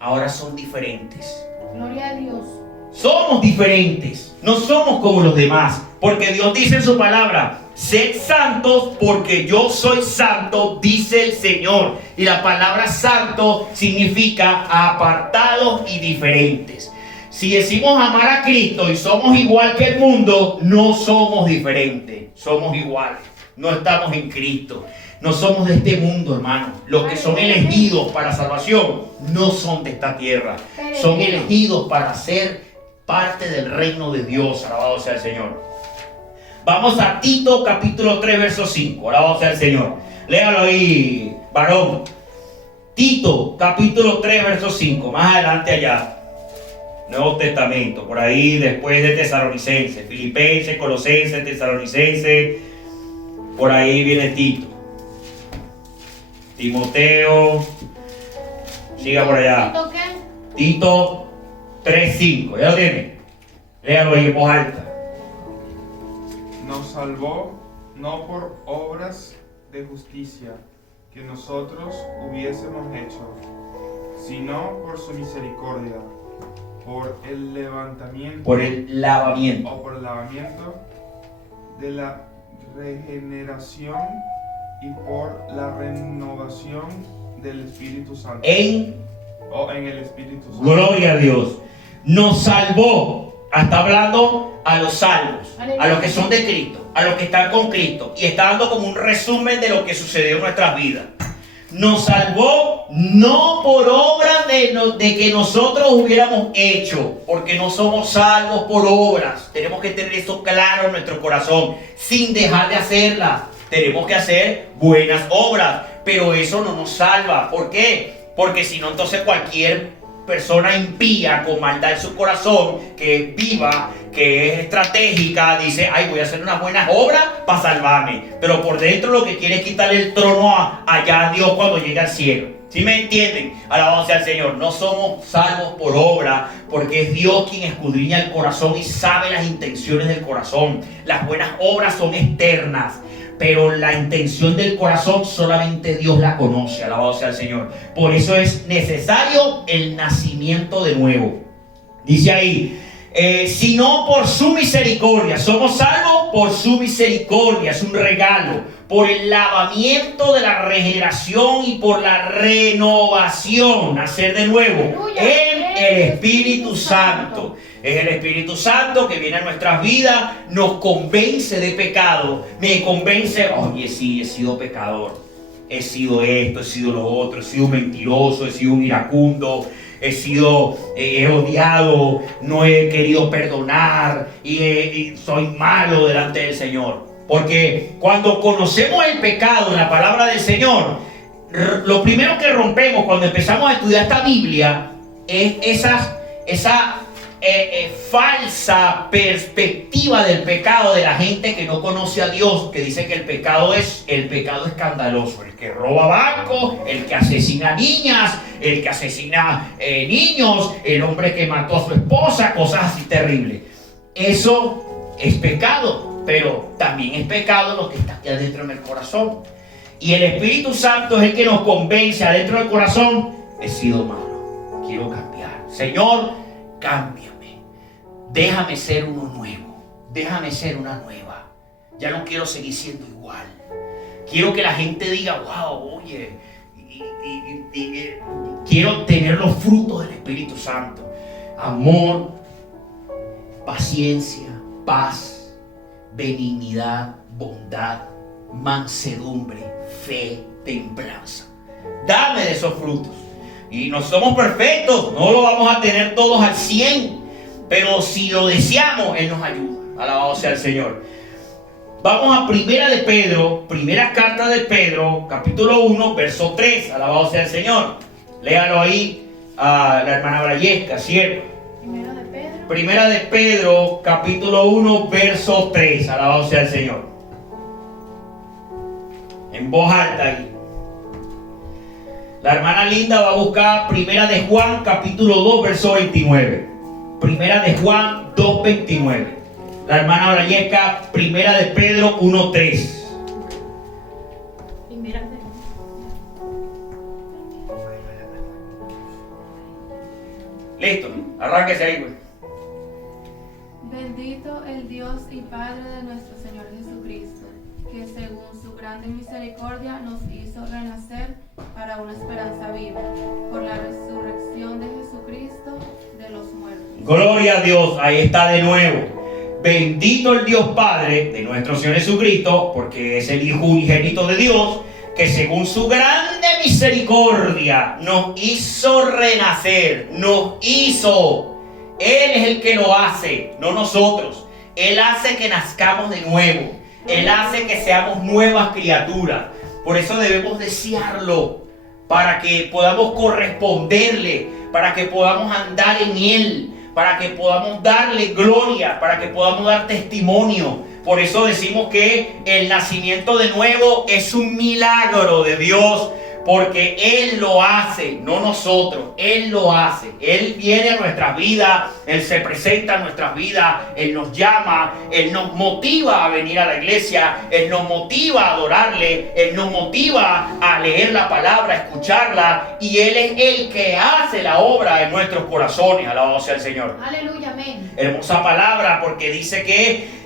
Ahora son diferentes. Gloria a Dios. Somos diferentes. No somos como los demás. Porque Dios dice en su palabra, sed santos porque yo soy santo, dice el Señor. Y la palabra santo significa apartados y diferentes. Si decimos amar a Cristo y somos igual que el mundo, no somos diferentes, somos iguales. No estamos en Cristo, no somos de este mundo, hermano. Los que son elegidos para salvación no son de esta tierra, son elegidos para ser parte del reino de Dios. Alabado sea el Señor. Vamos a Tito capítulo 3 verso 5. Alabado sea el Señor. Léalo ahí, varón. Tito capítulo 3 verso 5. Más adelante allá. Nuevo Testamento, por ahí después de Tesalonicenses, Filipenses, Colosenses, Tesalonicenses, por ahí viene Tito, Timoteo, siga por allá. ¿Tito qué? Tito 3:5, ¿ya lo tiene? Léalo ahí en voz alta. Nos salvó no por obras de justicia que nosotros hubiésemos hecho, sino por su misericordia. Por el lavamiento de la regeneración y por la renovación del Espíritu Santo. En el Espíritu Santo. Gloria a Dios. Nos salvó. Está hablando a los salvos, a los que son de Cristo, a los que están con Cristo. Y está dando como un resumen de lo que sucedió en nuestras vidas. Nos salvó no por obras de que nosotros hubiéramos hecho, porque no somos salvos por obras. Tenemos que tener eso claro en nuestro corazón, sin dejar de hacerlas. Tenemos que hacer buenas obras, pero eso no nos salva. ¿Por qué? Porque si no, entonces cualquier persona impía con maldad en su corazón, que es viva, que es estratégica, dice, ay, voy a hacer unas buenas obras para salvarme, pero por dentro lo que quiere es quitarle el trono allá a Dios cuando llegue al cielo. ¿Sí me entienden? Alabado sea el Señor. No somos salvos por obra, porque es Dios quien escudriña el corazón y sabe las intenciones del corazón. Las buenas obras son externas, pero la intención del corazón solamente Dios la conoce. Alabado sea el Señor. Por eso es necesario el nacimiento de nuevo. Dice ahí, sino por su misericordia. Somos salvos por su misericordia. Es un regalo. Por el lavamiento de la regeneración y por la renovación, nacer de nuevo en el Espíritu Santo. Es el Espíritu Santo que viene a nuestras vidas, nos convence de pecado, me convence, oye, sí, he sido pecador, he sido esto, he sido lo otro, he sido un mentiroso, he sido un iracundo, he odiado, no he querido perdonar y soy malo delante del Señor. Porque cuando conocemos el pecado en la palabra del Señor, lo primero que rompemos cuando empezamos a estudiar esta Biblia es esa falsa perspectiva del pecado de la gente que no conoce a Dios, que dice que el pecado es escandaloso. El que roba bancos, el que asesina niñas, el que asesina niños, el hombre que mató a su esposa, cosas así terribles. Eso es pecado. Pero también es pecado lo que está aquí adentro en el corazón. Y el Espíritu Santo es el que nos convence adentro del corazón. He sido malo, quiero cambiar. Señor, cámbiame. Déjame ser uno nuevo. Déjame ser una nueva. Ya no quiero seguir siendo igual. Quiero que la gente diga, wow, oye, quiero tener los frutos del Espíritu Santo. Amor, paciencia, paz, benignidad, bondad, mansedumbre, fe, templanza. Dame de esos frutos. Y no somos perfectos, no lo vamos a tener todos al 100, pero si lo deseamos, Él nos ayuda. Alabado sea el Señor. Vamos a primera carta de Pedro, capítulo 1, verso 3. Alabado sea el Señor. Léalo ahí a la hermana Brayesca, ¿cierto? Primera de Pedro, capítulo 1, verso 3. Alabado sea el Señor. En voz alta ahí. La hermana Linda va a buscar Primera de Juan, capítulo 2, verso 29. Primera de Juan 2, 29. La hermana Brayesca, Primera de Pedro 1, 3. Listo, arránquese ahí, pues. Bendito el Dios y Padre de nuestro Señor Jesucristo, que según su grande misericordia nos hizo renacer para una esperanza viva, por la resurrección de Jesucristo de los muertos. Gloria a Dios, ahí está de nuevo. Bendito el Dios Padre de nuestro Señor Jesucristo, porque es el Hijo unigénito de Dios, que según su grande misericordia nos hizo renacer, Él es el que lo hace, no nosotros. Él hace que nazcamos de nuevo. Él hace que seamos nuevas criaturas. Por eso debemos desearlo, para que podamos corresponderle, para que podamos andar en Él, para que podamos darle gloria, para que podamos dar testimonio. Por eso decimos que el nacimiento de nuevo es un milagro de Dios, porque Él lo hace, no nosotros. Él lo hace. Él viene a nuestras vidas, Él se presenta a nuestras vidas, Él nos llama, Él nos motiva a venir a la iglesia, Él nos motiva a adorarle, Él nos motiva a leer la palabra, a escucharla, y Él es el que hace la obra en nuestros corazones. Alabado sea el Señor. Aleluya, amén. Hermosa palabra, porque dice que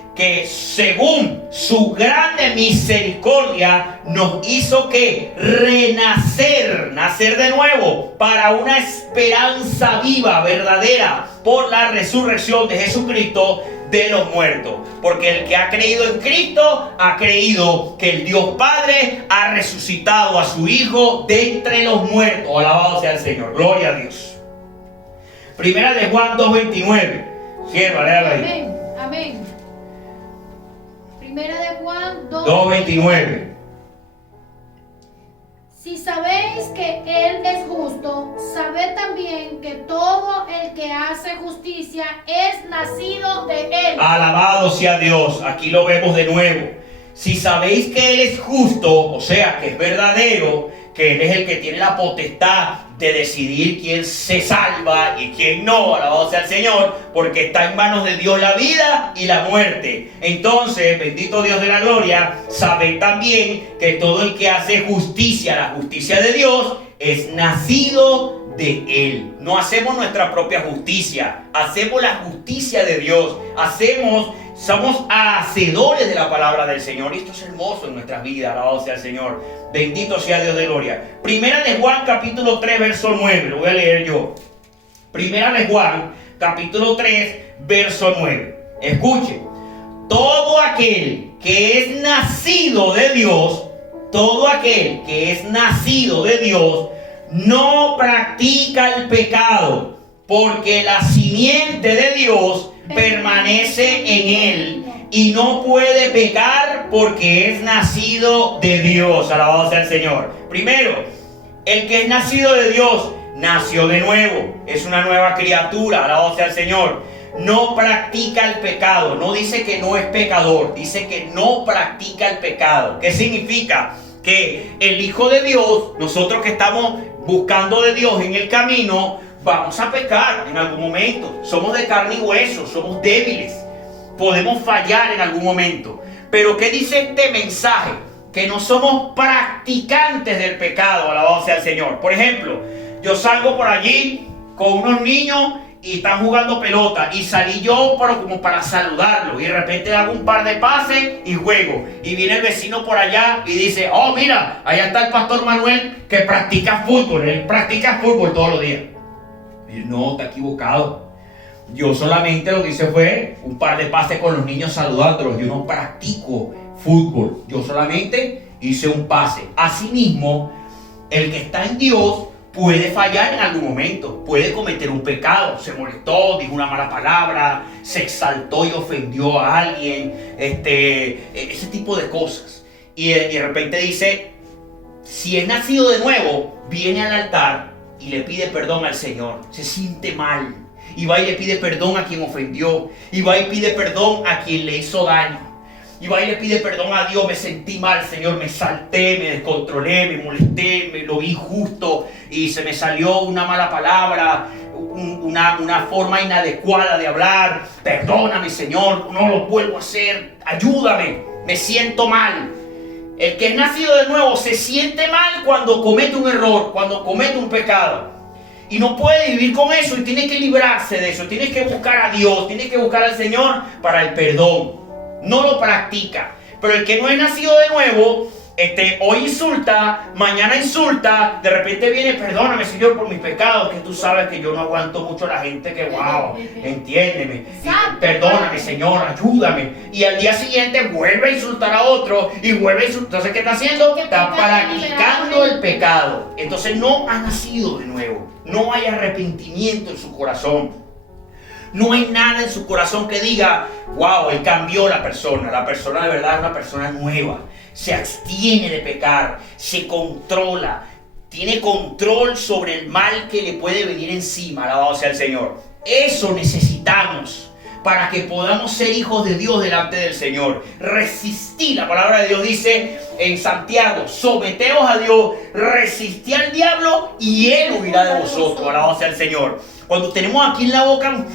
según su grande misericordia nos hizo que nacer de nuevo para una esperanza viva, verdadera, por la resurrección de Jesucristo de los muertos. Porque el que ha creído en Cristo ha creído que el Dios Padre ha resucitado a su Hijo de entre los muertos. Alabado sea el Señor. Gloria a Dios. Primera de Juan 2:29. Sierva, léala ahí. Amén, amén. Primera de Juan 2:29. Si sabéis que Él es justo, sabed también que todo el que hace justicia es nacido de Él. Alabado sea Dios. Aquí lo vemos de nuevo. Si sabéis que Él es justo, o sea, que es verdadero, que Él es el que tiene la potestad de decidir quién se salva y quién no. Alabado sea el Señor, porque está en manos de Dios la vida y la muerte. Entonces, bendito Dios de la gloria, sabed también que todo el que hace justicia, la justicia de Dios, es nacido de Él. No hacemos nuestra propia justicia, hacemos la justicia de Dios. Somos hacedores de la palabra del Señor. Y esto es hermoso en nuestras vidas. Alabado sea el Señor. Bendito sea Dios de gloria. Primera de Juan capítulo 3 verso 9. Lo voy a leer yo. Primera de Juan capítulo 3 verso 9. Escuche. Todo aquel que es nacido de Dios, todo aquel que es nacido de Dios, no practica el pecado, porque la simiente de Dios permanece en él y no puede pecar porque es nacido de Dios. Alabado sea el Señor. Primero, el que es nacido de Dios nació de nuevo, es una nueva criatura. Alabado sea el Señor. No practica el pecado. No dice que no es pecador, dice que no practica el pecado. ¿Qué significa? Que el Hijo de Dios, nosotros que estamos buscando de Dios en el camino, vamos a pecar en algún momento. Somos de carne y hueso, somos débiles, podemos fallar en algún momento. Pero ¿qué dice este mensaje? Que no somos practicantes del pecado. Alabado sea el Señor. Por ejemplo, yo salgo por allí con unos niños y están jugando pelota y salí yo como para saludarlos y de repente hago un par de pases y juego, y viene el vecino por allá y dice: oh, mira, allá está el pastor Manuel que practica fútbol. Él practica fútbol todos los días. Y no, está equivocado. Yo solamente lo que hice fue un par de pases con los niños saludándolos. Yo no practico fútbol, yo solamente hice un pase. Asimismo, el que está en Dios puede fallar en algún momento, puede cometer un pecado, se molestó, dijo una mala palabra, se exaltó y ofendió a alguien, ese tipo de cosas. Y de repente dice, si es nacido de nuevo, viene al altar y le pide perdón al Señor, se siente mal, y va y le pide perdón a quien ofendió, y va y pide perdón a quien le hizo daño. Y va y le pide perdón a Dios: me sentí mal, Señor, me salté, me descontrolé, me molesté, me lo vi injusto y se me salió una mala palabra, una forma inadecuada de hablar. Perdóname, Señor, no lo vuelvo a hacer, ayúdame, me siento mal. El que es nacido de nuevo se siente mal cuando comete un error, cuando comete un pecado. Y no puede vivir con eso y tiene que librarse de eso, tiene que buscar a Dios, tiene que buscar al Señor para el perdón. No lo practica. Pero el que no es nacido de nuevo, hoy insulta, mañana insulta, de repente viene: perdóname, Señor, por mis pecados, que tú sabes que yo no aguanto mucho a la gente que, wow, entiéndeme, perdóname, Señor, ayúdame. Y al día siguiente vuelve a insultar a otro y vuelve a insultar. Entonces, ¿qué está haciendo? Está practicando el pecado. Entonces no ha nacido de nuevo, no hay arrepentimiento en su corazón. No hay nada en su corazón que diga: wow, él cambió la persona. La persona de verdad es una persona nueva. Se abstiene de pecar, se controla, tiene control sobre el mal que le puede venir encima. Alabado sea el Señor. Eso necesitamos para que podamos ser hijos de Dios delante del Señor. Resistir. La palabra de Dios dice en Santiago: someteos a Dios, resistid al diablo y él huirá de vosotros. Alabado sea el Señor. Cuando tenemos aquí en la boca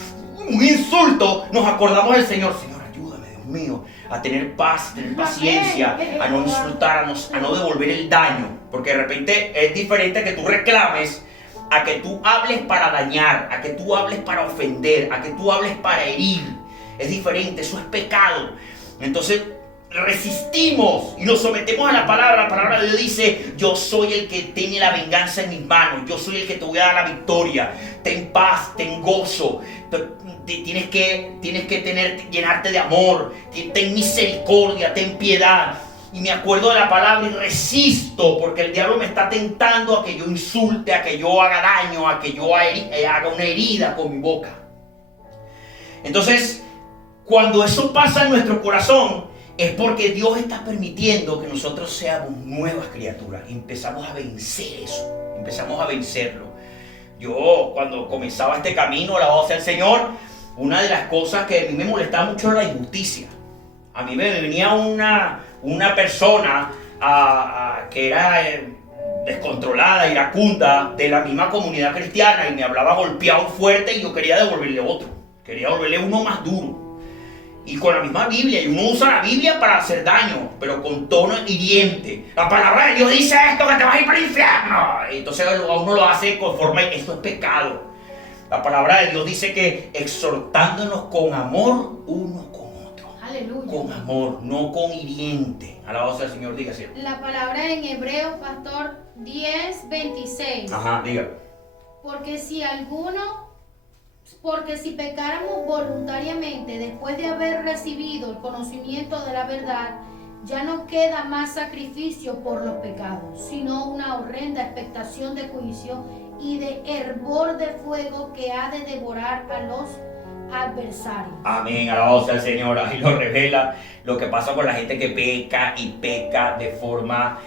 un insulto, nos acordamos del Señor. Señor, ayúdame, Dios mío, a tener paz, a tener paciencia, a no insultar, a no devolver el daño. Porque de repente es diferente que tú reclames a que tú hables para dañar, a que tú hables para ofender, a que tú hables para herir. Es diferente, eso es pecado. Entonces resistimos y nos sometemos a la palabra. La palabra de Dios dice: yo soy el que tiene la venganza en mis manos, yo soy el que te voy a dar la victoria. Ten paz, ten gozo, tienes que llenarte de amor, ten misericordia, ten piedad. Y me acuerdo de la palabra y resisto, porque el diablo me está tentando a que yo insulte, a que yo haga daño, a que yo haga una herida con mi boca. Entonces, cuando eso pasa en nuestro corazón, es porque Dios está permitiendo que nosotros seamos nuevas criaturas. Empezamos a vencer eso, empezamos a vencerlo. Yo, cuando comenzaba este camino, alabado sea el Señor, una de las cosas que a mí me molestaba mucho era la injusticia. A mí me venía una persona que era descontrolada, iracunda, de la misma comunidad cristiana, y me hablaba golpeado fuerte, y yo quería devolverle otro. Quería devolverle uno más duro. Y con la misma Biblia, y uno usa la Biblia para hacer daño, pero con tono hiriente. La palabra de Dios dice esto, que te vas a ir para el infierno. Y entonces uno lo hace con forma, esto es pecado. La palabra de Dios dice que exhortándonos con amor unos con otros. Aleluya. Con amor, no con hiriente. Alabado sea el Señor, diga así. La palabra en hebreo, pastor, 10:26. Ajá, diga. Porque si pecáramos voluntariamente después de haber recibido el conocimiento de la verdad, ya no queda más sacrificio por los pecados, sino una horrenda expectación de juicio y de hervor de fuego que ha de devorar a los adversarios. Amén, alabado sea el Señor. Ahí lo revela lo que pasa con la gente que peca y peca de forma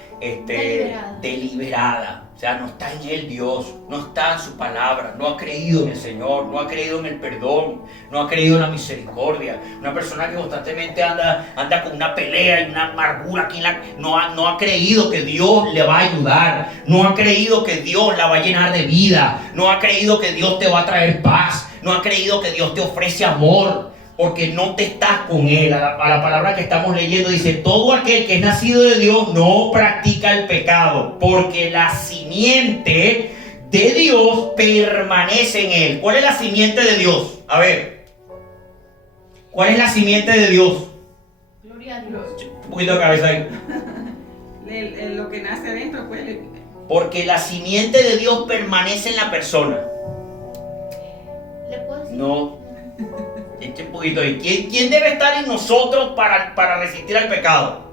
deliberada. O sea, no está en él Dios, no está en su palabra, no ha creído en el Señor, no ha creído en el perdón, no ha creído en la misericordia. Una persona que constantemente anda con una pelea y una amargura aquí no ha creído que Dios le va a ayudar, no ha creído que Dios la va a llenar de vida, no ha creído que Dios te va a traer paz, no ha creído que Dios te ofrece amor. Porque no te estás con él. A la palabra que estamos leyendo dice: todo aquel que es nacido de Dios no practica el pecado, porque la simiente de Dios permanece en él. ¿Cuál es la simiente de Dios? A ver, ¿cuál es la simiente de Dios? Gloria a Dios. Un poquito de cabeza ahí. Lo que nace adentro, pues. Porque la simiente de Dios permanece en la persona. ¿Le puedo decir? No. Eche un poquito ahí. ¿Quién debe estar en nosotros para resistir al pecado?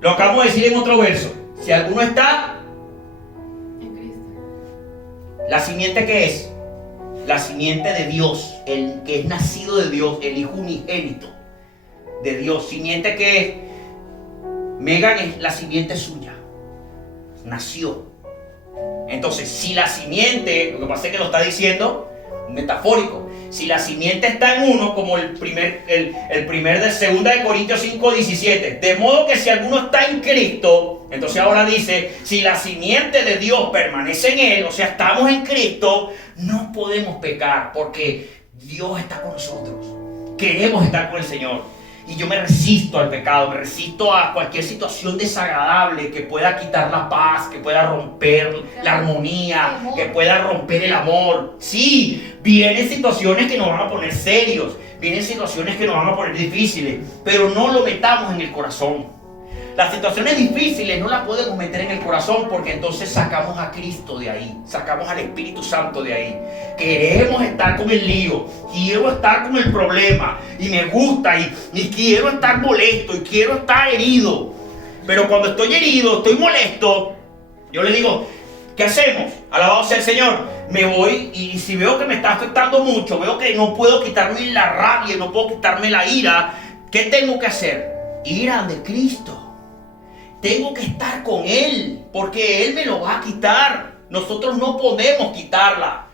Lo acabamos de decir en otro verso. Si alguno está, En Cristo. ¿la simiente qué es? La simiente de Dios, el que es nacido de Dios, el hijo unigénito de Dios. Simiente que es, Megan es la simiente suya, nació. Entonces, si la simiente, lo que pasa es que lo está diciendo metafórico. Si la simiente está en uno, como el primer de 2 de Corintios 5:17, de modo que si alguno está en Cristo, entonces ahora dice, si la simiente de Dios permanece en él, o sea, estamos en Cristo, no podemos pecar, porque Dios está con nosotros. Queremos estar con el Señor. Y yo me resisto al pecado, me resisto a cualquier situación desagradable que pueda quitar la paz, que pueda romper la armonía, que pueda romper el amor. Sí, vienen situaciones que nos van a poner serios, vienen situaciones que nos van a poner difíciles, pero no lo metamos en el corazón. Las situaciones difíciles no las podemos meter en el corazón, porque entonces sacamos a Cristo de ahí, sacamos al Espíritu Santo de ahí. Queremos estar con el lío, quiero estar con el problema, y me gusta, y quiero estar molesto, y quiero estar herido. Pero cuando estoy herido, estoy molesto, yo le digo, ¿qué hacemos? Alabado sea el Señor. Me voy, y si veo que me está afectando mucho, veo que no puedo quitarme la rabia, no puedo quitarme la ira, ¿qué tengo que hacer? Ir a donde Cristo. Tengo que estar con Él, porque Él me lo va a quitar. Nosotros no podemos quitarla.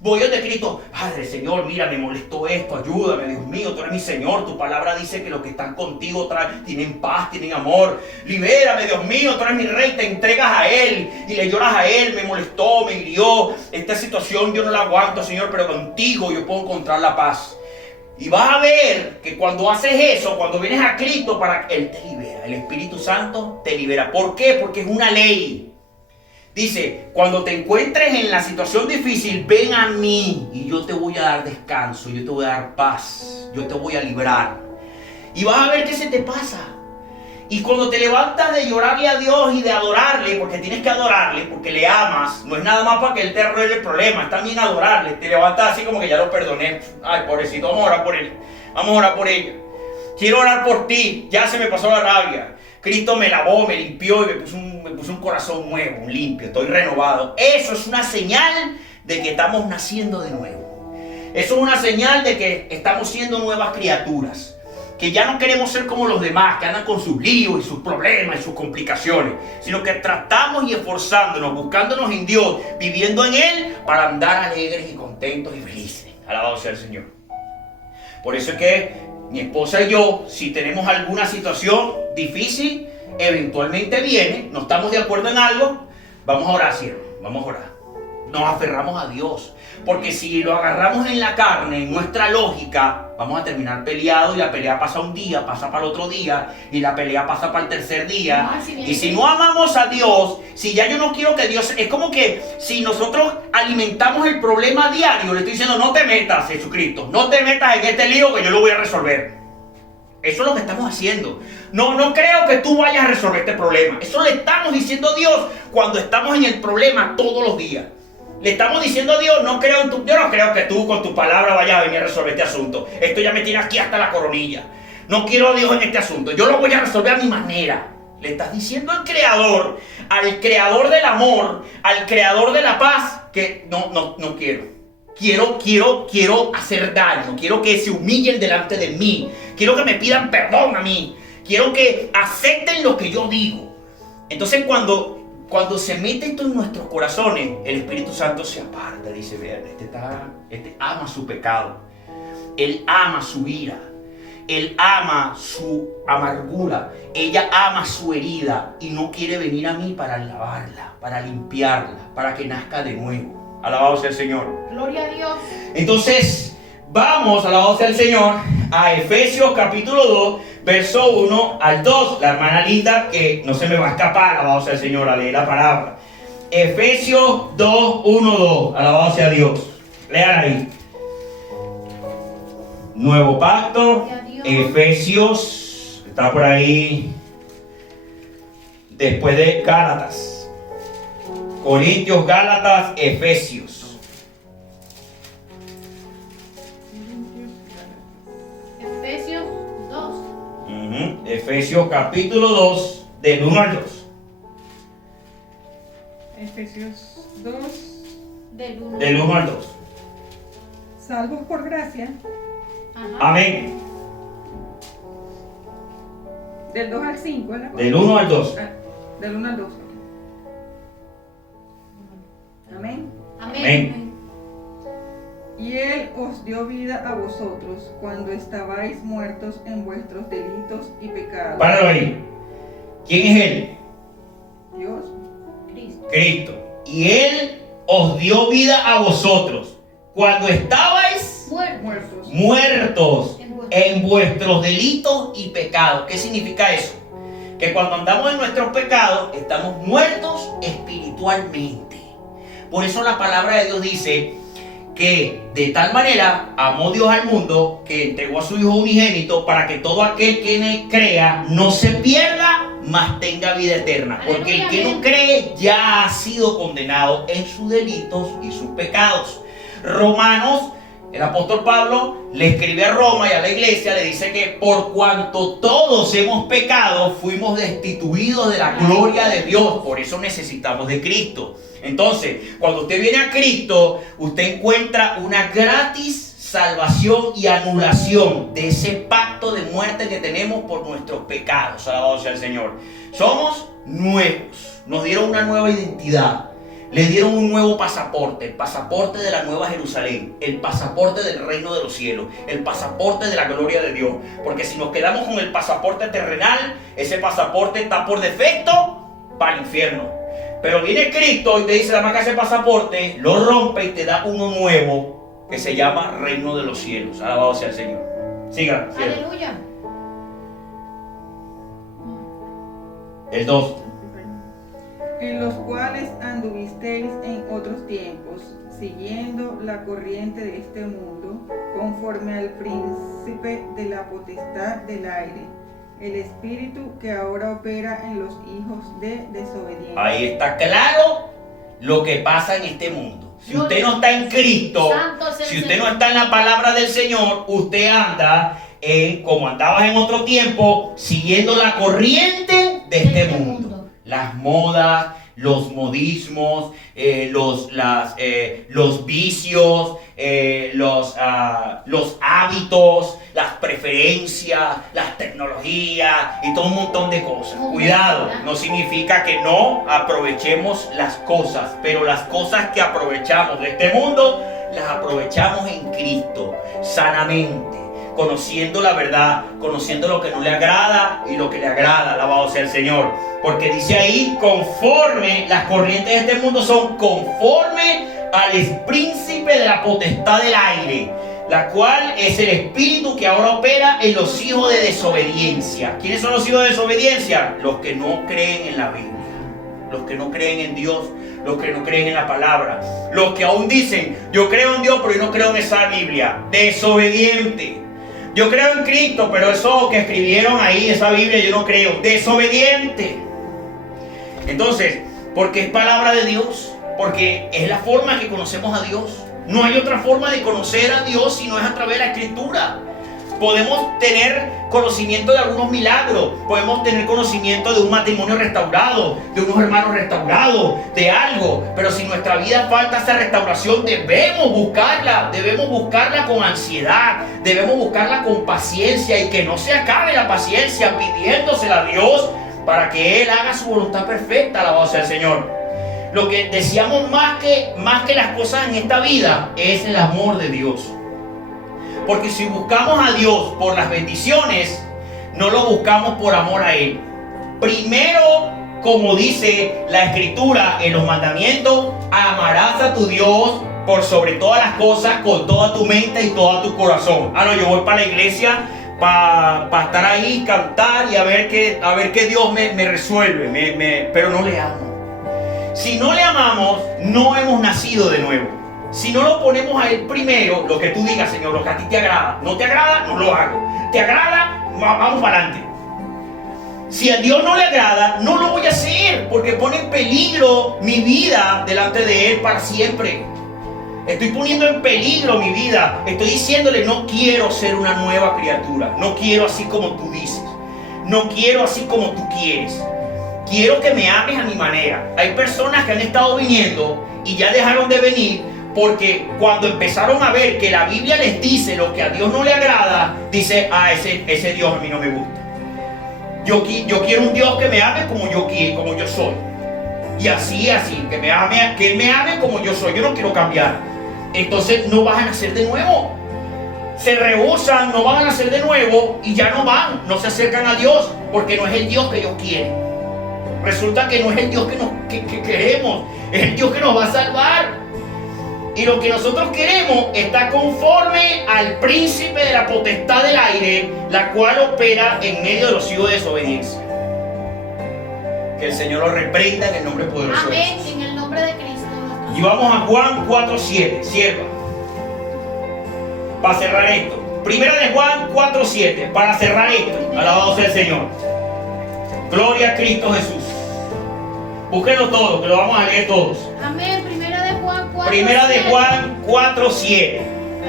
Voy donde Cristo, Padre, Señor, mira, me molestó esto, ayúdame, Dios mío, tú eres mi Señor, tu palabra dice que los que están contigo tienen paz, tienen amor. Libérame, Dios mío, tú eres mi Rey, te entregas a Él y le lloras a Él, me molestó, me hirió, esta situación yo no la aguanto, Señor, pero contigo yo puedo encontrar la paz. Y vas a ver que cuando haces eso, cuando vienes a Cristo, Él te libera. El Espíritu Santo te libera. ¿Por qué? Porque es una ley. Dice, cuando te encuentres en la situación difícil, ven a mí y yo te voy a dar descanso, yo te voy a dar paz, yo te voy a librar. Y vas a ver qué se te pasa. Y cuando te levantas de llorarle a Dios y de adorarle, porque tienes que adorarle, porque le amas, no es nada más para que Él te arregle el problema, es también adorarle. Te levantas así como que ya lo perdoné. Ay, pobrecito, vamos a orar por él, vamos a orar por ella. Quiero orar por ti, ya se me pasó la rabia. Cristo me lavó, me limpió y me puso un corazón nuevo, limpio, estoy renovado. Eso es una señal de que estamos naciendo de nuevo. Eso es una señal de que estamos siendo nuevas criaturas. Que ya no queremos ser como los demás, que andan con sus líos y sus problemas y sus complicaciones, sino que tratamos y esforzándonos, buscándonos en Dios, viviendo en Él, para andar alegres y contentos y felices. Alabado sea el Señor. Por eso es que mi esposa y yo, si tenemos alguna situación difícil, eventualmente viene, no estamos de acuerdo en algo, Vamos a orar, siervo. Vamos a orar. Nos aferramos a Dios. Porque si lo agarramos en la carne, en nuestra lógica, vamos a terminar peleados y la pelea pasa un día, pasa para el otro día y la pelea pasa para el tercer día. Y si no amamos a Dios, si ya yo no quiero que Dios... Es como que si nosotros alimentamos el problema diario, le estoy diciendo, no te metas, Jesucristo, no te metas en este lío que yo lo voy a resolver. Eso es lo que estamos haciendo. No creo que tú vayas a resolver este problema. Eso le estamos diciendo a Dios cuando estamos en el problema todos los días. Le estamos diciendo a Dios, yo no creo que tú con tu palabra vayas a venir a resolver este asunto. Esto ya me tiene aquí hasta la coronilla. No quiero a Dios en este asunto. Yo lo voy a resolver a mi manera. Le estás diciendo al creador del amor, al creador de la paz, que no quiero. Quiero hacer daño. Quiero que se humillen delante de mí. Quiero que me pidan perdón a mí. Quiero que acepten lo que yo digo. Entonces cuando se mete esto en nuestros corazones, el Espíritu Santo se aparta. Dice, vean, este ama su pecado. Él ama su ira. Él ama su amargura. Ella ama su herida y no quiere venir a mí para lavarla, para limpiarla, para que nazca de nuevo. Alabado sea el Señor. Gloria a Dios. Entonces, vamos, alabado sea el Señor, a Efesios capítulo 2, verso 1 al 2. La hermana Linda, que no se me va a escapar, alabado sea el Señor, a leer la palabra. Efesios 2, 1, 2. Alabado sea Dios. Lean ahí. Nuevo pacto. Efesios. Está por ahí. Después de Gálatas. Corintios, Gálatas, Efesios. Efesios 2. Efesios capítulo 2, del 1 al 2. Efesios 2. Del 1 al 2. Salvos por gracia. Ajá. Amén. Del 2 al 5, ¿verdad? Del 1 al 2. Del 1 al 2. Amén. Amén. Y Él os dio vida a vosotros cuando estabais muertos en vuestros delitos y pecados. Páralo ahí. ¿Quién es Él? Dios. Cristo. Y Él os dio vida a vosotros cuando estabais muertos en vuestros delitos y pecados. ¿Qué significa eso? Que cuando andamos en nuestros pecados estamos muertos espiritualmente. Por eso la palabra de Dios dice que de tal manera amó Dios al mundo que entregó a su Hijo unigénito para que todo aquel que en él crea no se pierda, mas tenga vida eterna. Porque el que no cree ya ha sido condenado en sus delitos y sus pecados. Romanos, el apóstol Pablo le escribe a Roma y a la iglesia, le dice que por cuanto todos hemos pecado, fuimos destituidos de la gloria de Dios. Por eso necesitamos de Cristo. Entonces, cuando usted viene a Cristo, usted encuentra una gratis salvación y anulación de ese pacto de muerte que tenemos por nuestros pecados. Alabado sea el Señor. Somos nuevos. Nos dieron una nueva identidad. Le dieron un nuevo pasaporte, el pasaporte de la Nueva Jerusalén, el pasaporte del reino de los cielos, el pasaporte de la gloria de Dios. Porque si nos quedamos con el pasaporte terrenal, ese pasaporte está por defecto para el infierno. Pero viene Cristo y te dice, dame acá ese pasaporte, lo rompe y te da uno nuevo que se llama reino de los cielos. Alabado sea el Señor. Sigan. Aleluya. El 2. En los cuales anduvisteis en otros tiempos, siguiendo la corriente de este mundo, conforme al príncipe de la potestad del aire, el espíritu que ahora opera en los hijos de desobediencia. Ahí está claro lo que pasa en este mundo. Si usted no está en Cristo, si usted no está en la palabra del Señor, usted anda como andabas en otro tiempo, siguiendo la corriente de este mundo. Las modas, los modismos, los vicios, los hábitos, las preferencias, las tecnologías y todo un montón de cosas. Cuidado, no significa que no aprovechemos las cosas, pero las cosas que aprovechamos de este mundo, las aprovechamos en Cristo, sanamente, conociendo la verdad, conociendo lo que no le agrada y lo que le agrada. Alabado sea el Señor. Porque dice ahí, conforme, las corrientes de este mundo son conforme al príncipe de la potestad del aire, la cual es el espíritu que ahora opera en los hijos de desobediencia. ¿Quiénes son los hijos de desobediencia? Los que no creen en la Biblia, los que no creen en Dios, los que no creen en la palabra, los que aún dicen, yo creo en Dios pero yo no creo en esa Biblia. Desobediente. Yo creo en Cristo, pero eso que escribieron ahí, esa Biblia, yo no creo. Desobediente. Entonces, porque es palabra de Dios, porque es la forma que conocemos a Dios. No hay otra forma de conocer a Dios si no es a través de la Escritura. Podemos tener conocimiento de algunos milagros, podemos tener conocimiento de un matrimonio restaurado, de unos hermanos restaurados, de algo, pero si nuestra vida falta esa restauración, debemos buscarla con ansiedad, debemos buscarla con paciencia y que no se acabe la paciencia pidiéndosela a Dios para que Él haga su voluntad perfecta. Alabado sea el Señor. Lo que deseamos más que las cosas en esta vida es el amor de Dios. Porque si buscamos a Dios por las bendiciones, no lo buscamos por amor a Él. Primero, como dice la Escritura en los mandamientos, amarás a tu Dios por sobre todas las cosas, con toda tu mente y todo tu corazón. No, yo voy para la iglesia para estar ahí, cantar y a ver qué Dios me resuelve, pero no le amo. Si no le amamos, no hemos nacido de nuevo. Si no lo ponemos a Él primero, lo que tú digas, Señor, lo que a ti te agrada. No te agrada, no lo hago. Te agrada, vamos para adelante. Si a Dios no le agrada, no lo voy a hacer, porque pone en peligro mi vida delante de Él para siempre. Estoy poniendo en peligro mi vida. Estoy diciéndole, no quiero ser una nueva criatura. No quiero así como tú dices. No quiero así como tú quieres. Quiero que me ames a mi manera. Hay personas que han estado viniendo y ya dejaron de venir porque cuando empezaron a ver que la Biblia les dice lo que a Dios no le agrada, dice, ese Dios a mí no me gusta. Yo quiero un Dios que me ame como yo soy. Y así, que Él me ame como yo soy. Yo no quiero cambiar. Entonces no van a nacer de nuevo. Se rehúsan, no van a nacer de nuevo y ya no se acercan a Dios porque no es el Dios que ellos quieren. Resulta que no es el Dios que queremos, es el Dios que nos va a salvar. Y lo que nosotros queremos está conforme al príncipe de la potestad del aire, la cual opera en medio de los hijos de desobediencia. Que el Señor los reprenda en el nombre poderoso. Amén, en el nombre de Cristo. Y vamos a Juan 4:7. Sierva. Para cerrar esto. Primera de Juan 4:7. Para cerrar esto. Alabado sea el Señor. Gloria a Cristo Jesús. Búsquenlo todo, que lo vamos a leer todos. Amén. Primera de Juan 4:7. Primera de Juan 4:7.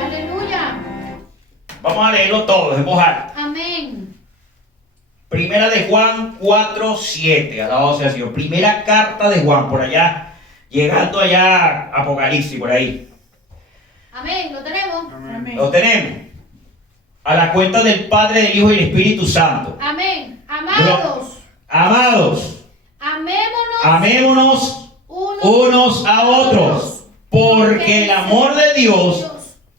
Aleluya. Vamos a leerlo todo, en voz alta. Amén. Primera de Juan 4:7. Alabado sea el Señor. Primera carta de Juan, por allá, llegando allá Apocalipsis, por ahí. Amén. ¿Lo tenemos? Amén. Lo tenemos. A la cuenta del Padre, del Hijo y del Espíritu Santo. Amén. Amados. Amados. Amémonos unos a otros, porque el amor de Dios,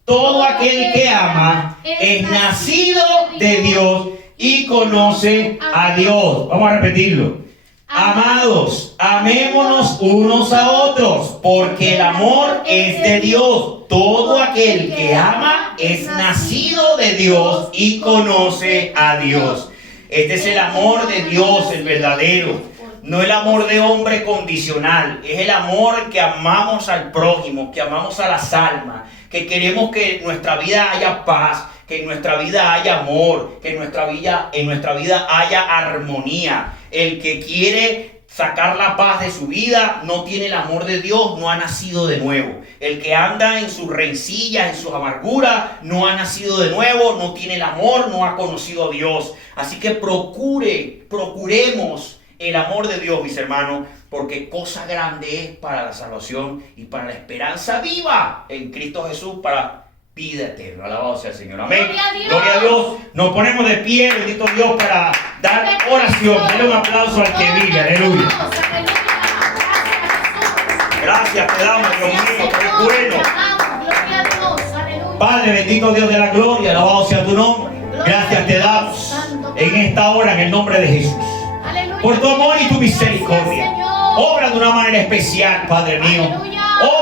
todo aquel que ama, es nacido de Dios y conoce a Dios. Vamos a repetirlo. Amados, amémonos unos a otros, porque el amor es de Dios. Todo aquel que ama es nacido de Dios y conoce a Dios. Este es el amor de Dios, el verdadero. No el amor de hombre condicional, es el amor que amamos al prójimo, que amamos a las almas, que queremos que en nuestra vida haya paz, que en nuestra vida haya amor, que en nuestra vida haya armonía. El que quiere sacar la paz de su vida no tiene el amor de Dios, no ha nacido de nuevo. El que anda en sus rencillas, en sus amarguras, no ha nacido de nuevo, no tiene el amor, no ha conocido a Dios. Así que procuremos el amor de Dios, mis hermanos, porque cosa grande es para la salvación y para la esperanza viva en Cristo Jesús para vida eterna. Alabado sea el Señor. Amén. Gloria a Dios. Nos ponemos de pie, bendito Dios, para dar oración. Dale un aplauso al que vive. Aleluya. Gracias te damos, Dios mío, tú eres bueno. Gloria a Dios. Aleluya. Padre bendito, Dios de la gloria, alabado sea tu nombre. Gracias te damos en esta hora en el nombre de Jesús. Por tu amor y tu misericordia. Obra de una manera especial, Padre mío.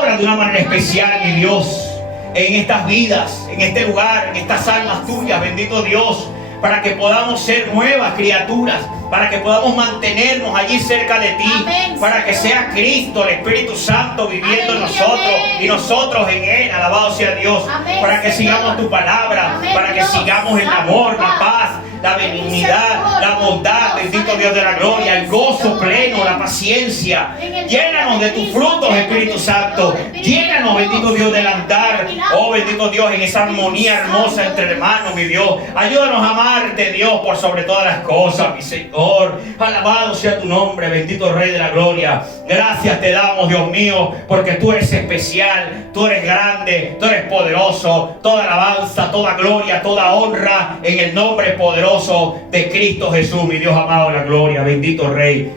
Obra de una manera especial, mi Dios, en estas vidas, en este lugar, en estas almas tuyas, bendito Dios, para que podamos ser nuevas criaturas, para que podamos mantenernos allí cerca de ti, para que sea Cristo, el Espíritu Santo viviendo en nosotros y nosotros en Él, alabado sea Dios, para que sigamos tu palabra, para que sigamos el amor, la paz, la benignidad, la bondad, bendito Dios de la gloria, el gozo pleno, la paciencia. Llénanos de tus frutos, Espíritu Santo. Llénanos, bendito Dios, del andar, oh bendito Dios, en esa armonía hermosa entre hermanos, mi Dios. Ayúdanos a amarte, Dios, por sobre todas las cosas, mi Señor. Alabado sea tu nombre, bendito Rey de la gloria. Gracias te damos, Dios mío, porque tú eres especial, tú eres grande, tú eres poderoso. Toda alabanza, toda gloria, toda honra en el nombre poderoso de Cristo Jesús, mi Dios amado de la gloria, bendito Rey.